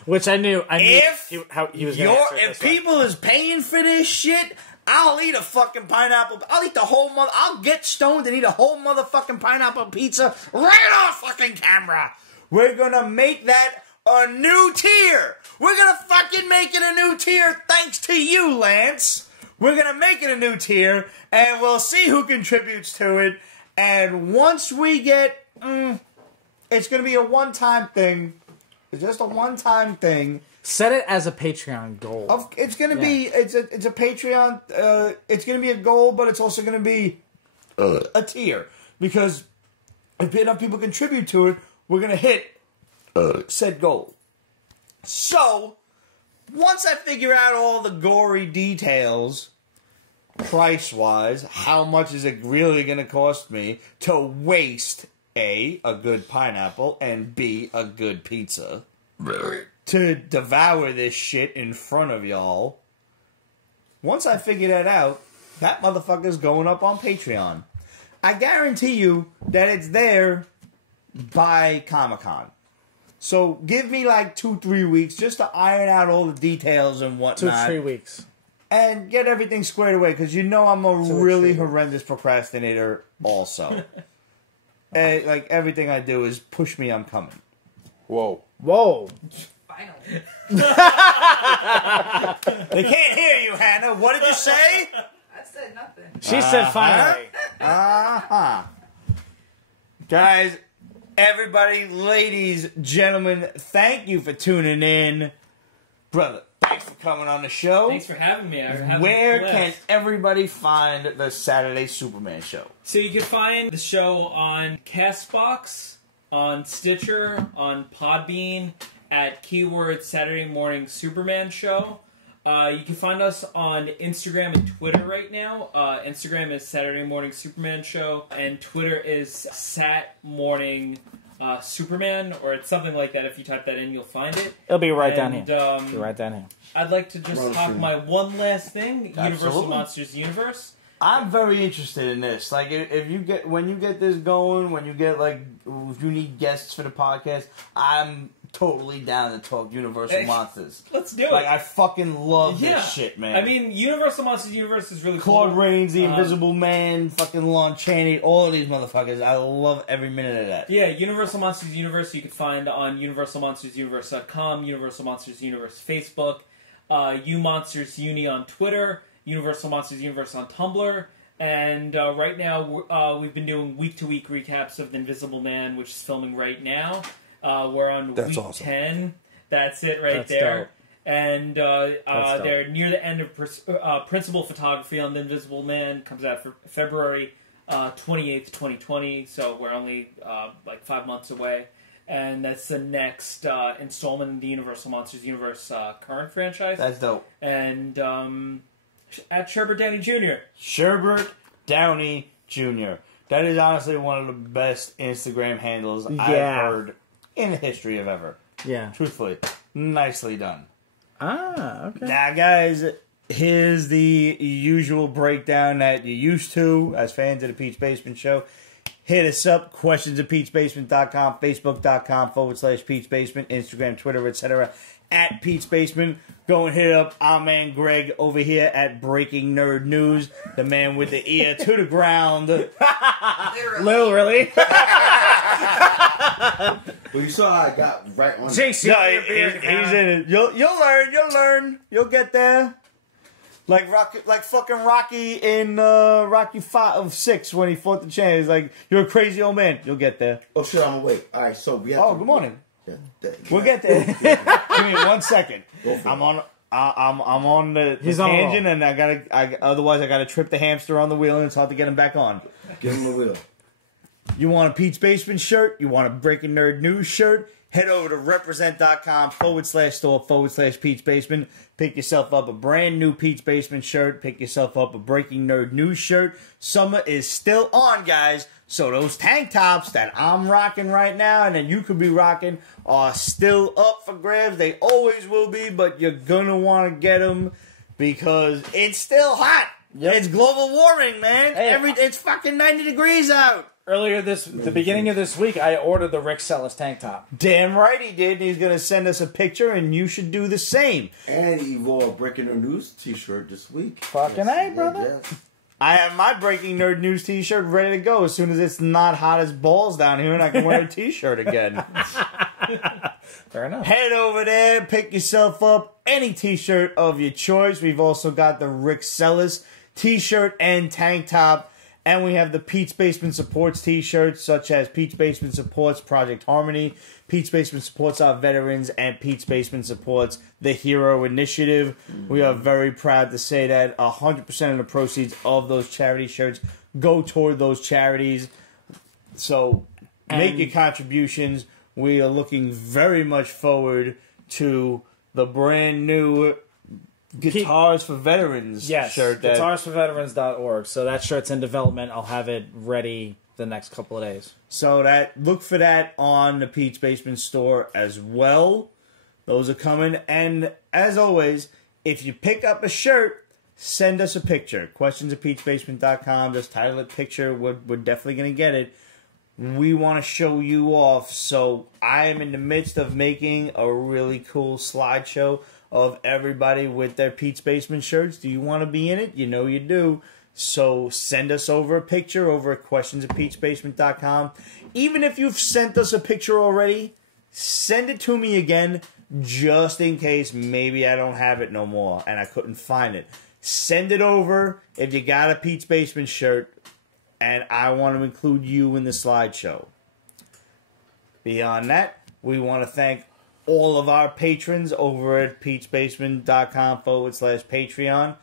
which I knew if he was going to answer it if people is paying for this shit, I'll eat a fucking pineapple. I'll eat the whole I'll get stoned and eat a whole motherfucking pineapple pizza right on fucking camera. We're gonna make that a new tier. We're gonna fucking make it a new tier thanks to you, Lance. We're gonna make it a new tier, and we'll see who contributes to it. And once we get, it's gonna be a one-time thing. It's just a one-time thing. Set it as a Patreon goal. It's gonna be it's a Patreon. It's gonna be a goal, but it's also gonna be a tier, because if enough people contribute to it, we're gonna hit said goal. So once I figure out all the gory details, price-wise, how much is it really gonna cost me to waste a good pineapple and B, a good pizza, to devour this shit in front of y'all. Once I figure that out, that motherfucker's going up on Patreon. I guarantee you that it's there by Comic-Con. So give me like 2-3 weeks just to iron out all the details and whatnot. 2-3 weeks. And get everything squared away, because you know I'm a really horrendous procrastinator also. And, like, everything I do is push me, I'm coming. Whoa. Finally. They can't hear you, Hannah. What did you say? I said nothing. She said finally. Uh-huh. Guys, Everybody, ladies, gentlemen, thank you for tuning in. Brother, thanks for coming on the show. Thanks for having me. Where can everybody find the Saturday Superman show? So you can find the show on Castbox, on Stitcher, on Podbean, at keyword Saturday Morning Superman Show. You can find us on Instagram and Twitter right now. Instagram is Saturday Morning Superman Show, and Twitter is Sat Morning Superman, or it's something like that. If you type that in, you'll find it. It'll be right down here. It'll be right down here. I'd like to just talk my one last thing: Absolutely. Universal Monsters Universe. I'm very interested in this. Like, if you get when you get this going, when you get if you need guests for the podcast, I'm totally down to talk Universal Monsters. Let's do it. Like, I fucking love this shit, man. I mean, Universal Monsters Universe is really Claude cool. Rains, the Invisible Man, fucking Lon Chaney, all of these motherfuckers. I love every minute of that. Yeah, Universal Monsters Universe you can find on UniversalMonstersUniverse.com, Universal Monsters Universe Facebook, UMonsters Uni on Twitter, Universal Monsters Universe on Tumblr, and right now we've been doing week-to-week recaps of The Invisible Man, which is filming right now. We're on week awesome. 10. That's it right That's there. dope. And dope. they're near the end of principal photography on The Invisible Man. Comes out for February 28th, 2020. So we're only 5 months away. And that's the next installment in the Universal Monsters Universe current franchise. That's dope. And at Sherbert Downey Jr. Sherbert Downey Jr. That is honestly one of the best Instagram handles I've heard in the history of ever. Yeah. Truthfully. Nicely done. Ah, okay. Now, guys, here's the usual breakdown that you used to as fans of the Pete's Basement Show. Hit us up, questions at Pete'sBasement.com, Facebook.com/Pete's Basement, Instagram, Twitter, etc. at Pete's Basement. Go and hit up our man Greg over here at Breaking Nerd News, the man with the ear to the ground. Literally. Well, you saw how I got right on. JC, No, he's in it. You'll learn. You'll get there. Like fucking Rocky in Rocky 6 when he fought the champ. He's like, you're a crazy old man. You'll get there. Oh shit, I'm awake. All right, so we have. Oh, good morning. Yeah, We'll get there. Give me 1 second. I'm on the He's on a tangent, roll. and otherwise I gotta trip the hamster on the wheel, and it's hard to get him back on. Give him the wheel. You want a Pete's Basement shirt? You want a Breaking Nerd News shirt? Head over to represent.com/store/Pete's Basement. Pick yourself up a brand new Pete's Basement shirt. Pick yourself up a Breaking Nerd News shirt. Summer is still on, guys. So those tank tops that I'm rocking right now and that you could be rocking are still up for grabs. They always will be, but you're going to want to get them because it's still hot. Yep. It's global warming, man. Hey, It's fucking 90 degrees out. Earlier the beginning of this week, I ordered the Rick Sellis tank top. Damn right he did. He's going to send us a picture, and you should do the same. And he wore a Breaking the News t-shirt this week. Fucking A, brother. Yes. I have my Breaking Nerd News t-shirt ready to go as soon as it's not hot as balls down here and I can wear a t-shirt again. Fair enough. Head over there, pick yourself up any t-shirt of your choice. We've also got the Rick Sellis t-shirt and tank top. And we have the Pete's Basement Supports t-shirts, such as Pete's Basement Supports Project Harmony, Pete's Basement Supports Our Veterans, and Pete's Basement Supports the Hero Initiative. We are very proud to say that 100% of the proceeds of those charity shirts go toward those charities. So make your contributions. We are looking very much forward to the brand new Guitars for Veterans shirt. GuitarsForVeterans.org. So that shirt's in development. I'll have it ready the next couple of days. So look for that on the Pete's Basement store as well. Those are coming. And as always, if you pick up a shirt, send us a picture. Questions at Pete'sBasement.com. Just title it picture. We're definitely going to get it. We want to show you off. So I am in the midst of making a really cool slideshow of everybody with their Pete's Basement shirts. Do you want to be in it? You know you do. So send us over a picture over at questions@Pete'sBasement.com. Even if you've sent us a picture already, send it to me again just in case maybe I don't have it no more and I couldn't find it. Send it over if you got a Pete's Basement shirt and I want to include you in the slideshow. Beyond that, we want to thank all of our patrons over at peachbasement.com/Patreon.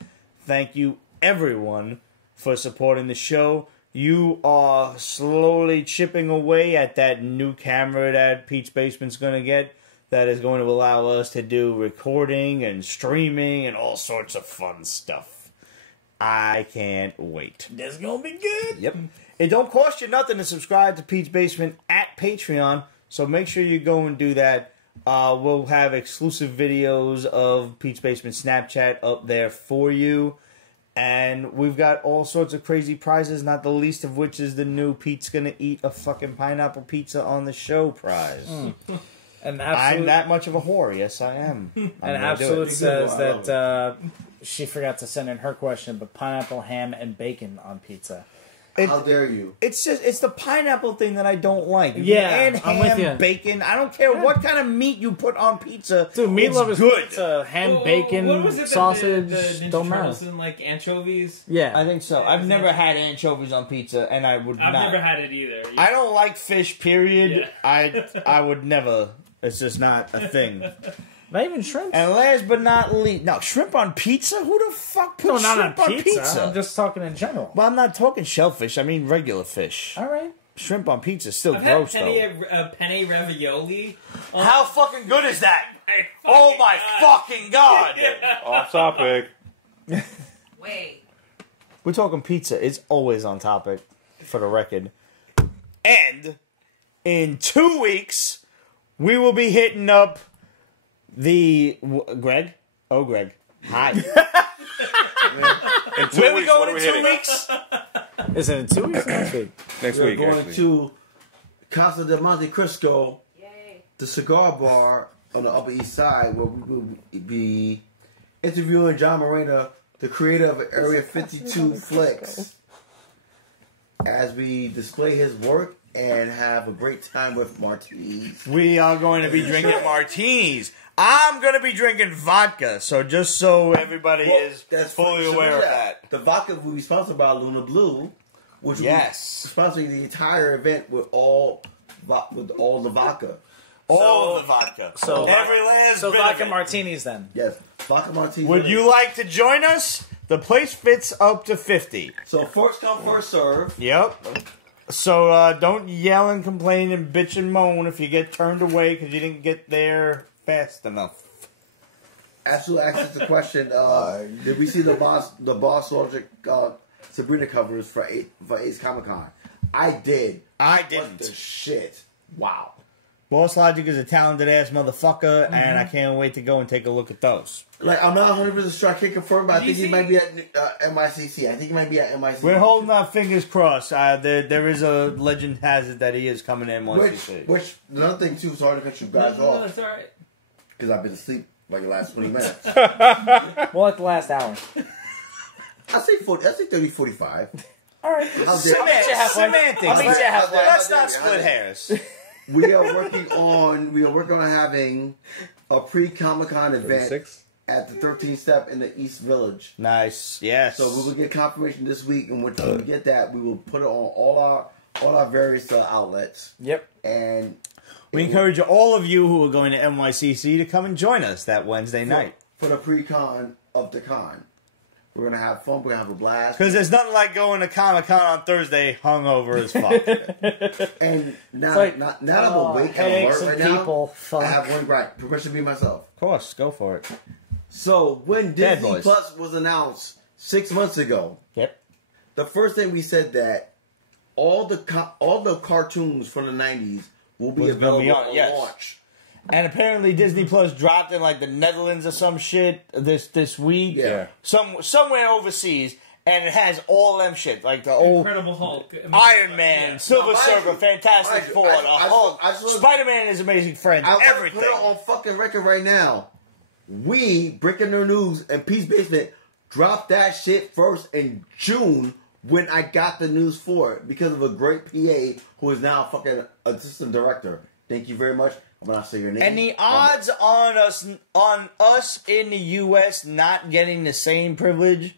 Thank you, everyone, for supporting the show. You are slowly chipping away at that new camera that Peach Basement's going to get. That is going to allow us to do recording and streaming and all sorts of fun stuff. I can't wait. This gonna be good. Yep. It don't cost you nothing to subscribe to Peach Basement at Patreon, so make sure you go and do that. We'll have exclusive videos of Peach Basement Snapchat up there for you. And we've got all sorts of crazy prizes, not the least of which is the new Pete's Gonna Eat a Fucking Pineapple Pizza on the Show prize. And I'm that much of a whore. Yes, I am. And Absolute says that she forgot to send in her question, but pineapple, ham, and bacon on pizza. How dare you? It's the pineapple thing that I don't like. Yeah, and I'm with you. bacon. I don't care what kind of meat you put on pizza. Dude, meatloaf is good. Pizza, ham, bacon, what was it, sausage, the Ninja don't matter. Turtles and, like anchovies? Yeah. I think so. I've never had anchovies on pizza, and I would I've not. never had it either. I don't like fish. Period. Yeah. I would never. It's just not a thing. Not even shrimp? And last but not least, no, shrimp on pizza? Who the fuck puts shrimp on pizza? I'm just talking in general. Well, I'm not talking shellfish. I mean regular fish. All right. Shrimp on pizza is still I've gross, had though. penne ravioli. How fucking good is that? Oh my fucking god! Off topic. Wait. We're talking pizza. It's always on topic, for the record. And in 2 weeks, we will be hitting up the Greg. Oh, Greg. Hi. In 2 Where we weeks, going what are in we 2 hitting? weeks? Is it in 2 weeks or next week? Next We're week, going actually. to Casa de Monte Cristo, Yay. the cigar bar on the Upper East Side, where we will be interviewing John Morena, the creator of Area 52 Flicks, as we display his work and have a great time with martinis. We are going to be drinking martinis. I'm going to be drinking vodka, so just so everybody is fully aware of that. The vodka will be sponsored by Luna Blue, which Yes. will be sponsoring the entire event with all the vodka. All the vodka. So every last So bit of vodka it. martinis then. Yes, vodka martini. Would you like to join us? The place fits up to 50. So first come, first serve. Yep. So don't yell and complain and bitch and moan if you get turned away because you didn't get there fast enough. Absolutely asked us the question, did we see the Boss Logic Sabrina covers for Ace Comic Con? I did. I What didn't. the shit? Wow. Boss Logic is a talented ass motherfucker, and I can't wait to go and take a look at those. Like, I'm not 100% sure. I can't confirm, but I think he DC? might be at NYCC. I think he might be at NYCC. We're holding our fingers crossed. There is a legend has it that he is coming in once. Which, another thing, too, sorry to cut you guys No, off, it's alright. because I've been asleep like the last 20 minutes. Well, like the last hour. I say 30, 45. All right. How dare Semantics. I'll meet you halfway. Let's not split hairs. We are working on having a pre-Comic-Con event 36? at the 13th step in the East Village. Nice. Yes. So we will get confirmation this week, and when we get that, we will put it on all our various outlets. Yep. And we encourage all of you who are going to NYCC to come and join us that Wednesday night. for the pre-con of the con. We're gonna have fun. We're gonna have a blast. Because there's nothing like going to Comic-Con on Thursday hungover as fuck. And now, like, now I'm awake and headaches alert right and now. people, fuck. I have one gripe. Permission to be myself. Of course, go for it. So when Bad Disney boys. Plus was announced 6 months ago, Yep. the first thing we said that all the cartoons from the 90s will be Was gonna be available on, on yes. launch. And apparently Disney Plus dropped in like the Netherlands or some shit this week. Yeah. Somewhere overseas, and it has all them shit like the old Incredible Hulk. Iron Man, Silver Now, mind Surfer, you- Fantastic mind you, Four, I- the I- Hulk, I just wanna- Spider-Man is Amazing Friends, I want to everything. put it on fucking record right now. We, Breaking Their News and Peace Basement, dropped that shit first in June when I got the news for it because of a great PA who is now a fucking assistant director. Thank you very much. I'm gonna say your name. And the odds on us in the U.S. not getting the same privilege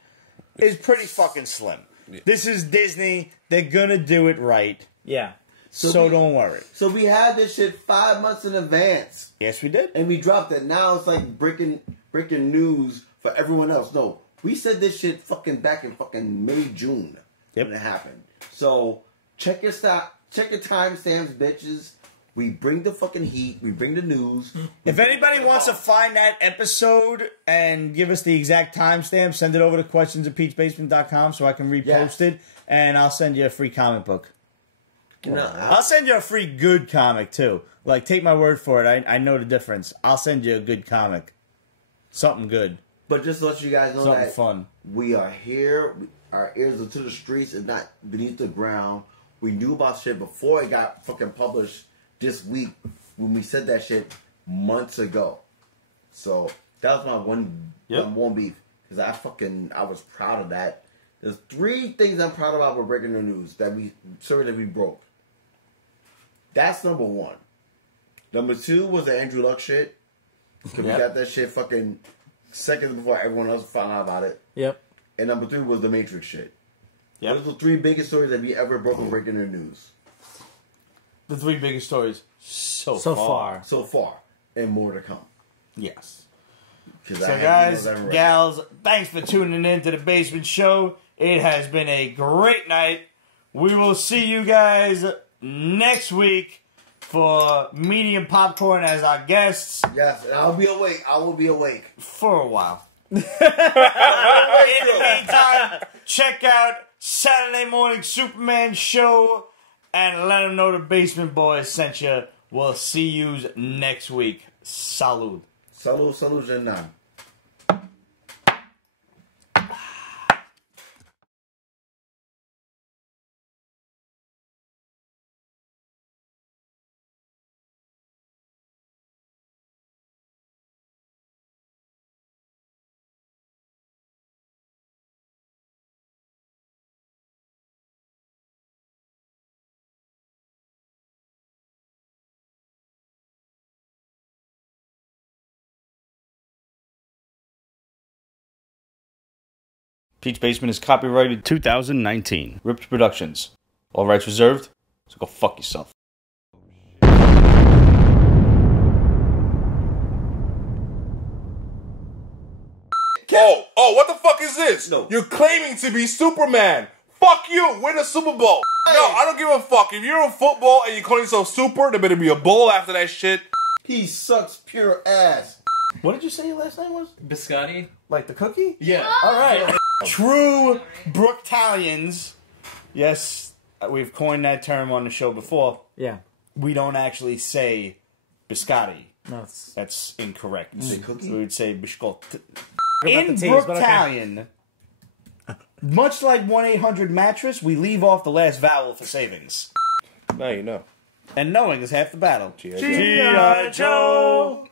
is pretty fucking slim. This is Disney. They're gonna do it right. Yeah. So don't worry. So we had this shit 5 months in advance. Yes, we did. And we dropped it. Now it's like breaking news for everyone else. No, we said this shit fucking back in fucking May, June when it happened. So check your timestamps, bitches. We bring the fucking heat. We bring the news. If anybody wants to find that episode and give us the exact timestamp, send it over to questions@peachbasement.com so I can repost it, and I'll send you a free comic book. I'll send you a free good comic, too. Like, take my word for it. I know the difference. I'll send you a good comic. Something good. But just to let you guys know Something fun. We are here. Our ears are to the streets and not beneath the ground. We knew about shit before it got fucking published this week when we said that shit months ago. So that was my one beef. Because I was proud of that. There's 3 things I'm proud about with breaking the news that we broke. That's number 1. Number 2 was the Andrew Luck shit. Because we got that shit fucking seconds before everyone else found out about it. Yep. And number 3 was the Matrix shit. Yep. Those are the 3 biggest stories that we ever broke in breaking the news. The 3 biggest stories so far. So far. And more to come. Yes. So guys, gals, thanks for tuning in to the Basement Show. It has been a great night. We will see you guys next week for Medium Popcorn as our guests. Yes, and I'll be awake. I will be awake. For a while. In the meantime, check out Saturday Morning Superman Show and let them know the Basement Boys sent you. We'll see you next week. Salud. Salud, Jenan. Peach Basement is copyrighted 2019. Ripped Productions. All rights reserved, so go fuck yourself. Oh, what the fuck is this? No. You're claiming to be Superman. Fuck you, win a Super Bowl. No, I don't give a fuck. If you're in football and you call yourself super, there better be a bowl after that shit. He sucks pure ass. What did you say your last name was? Biscotti? Like the cookie? Yeah. Alright. True Brooktalians. Yes, we've coined that term on the show before. Yeah. We don't actually say biscotti. No, That's incorrect. cookie? We would say biscotti. about In the teas, but okay. Brooktalian, much like 1-800-Mattress, we leave off the last vowel for savings. Now you know. And knowing is half the battle. G.I. G.I. Joe!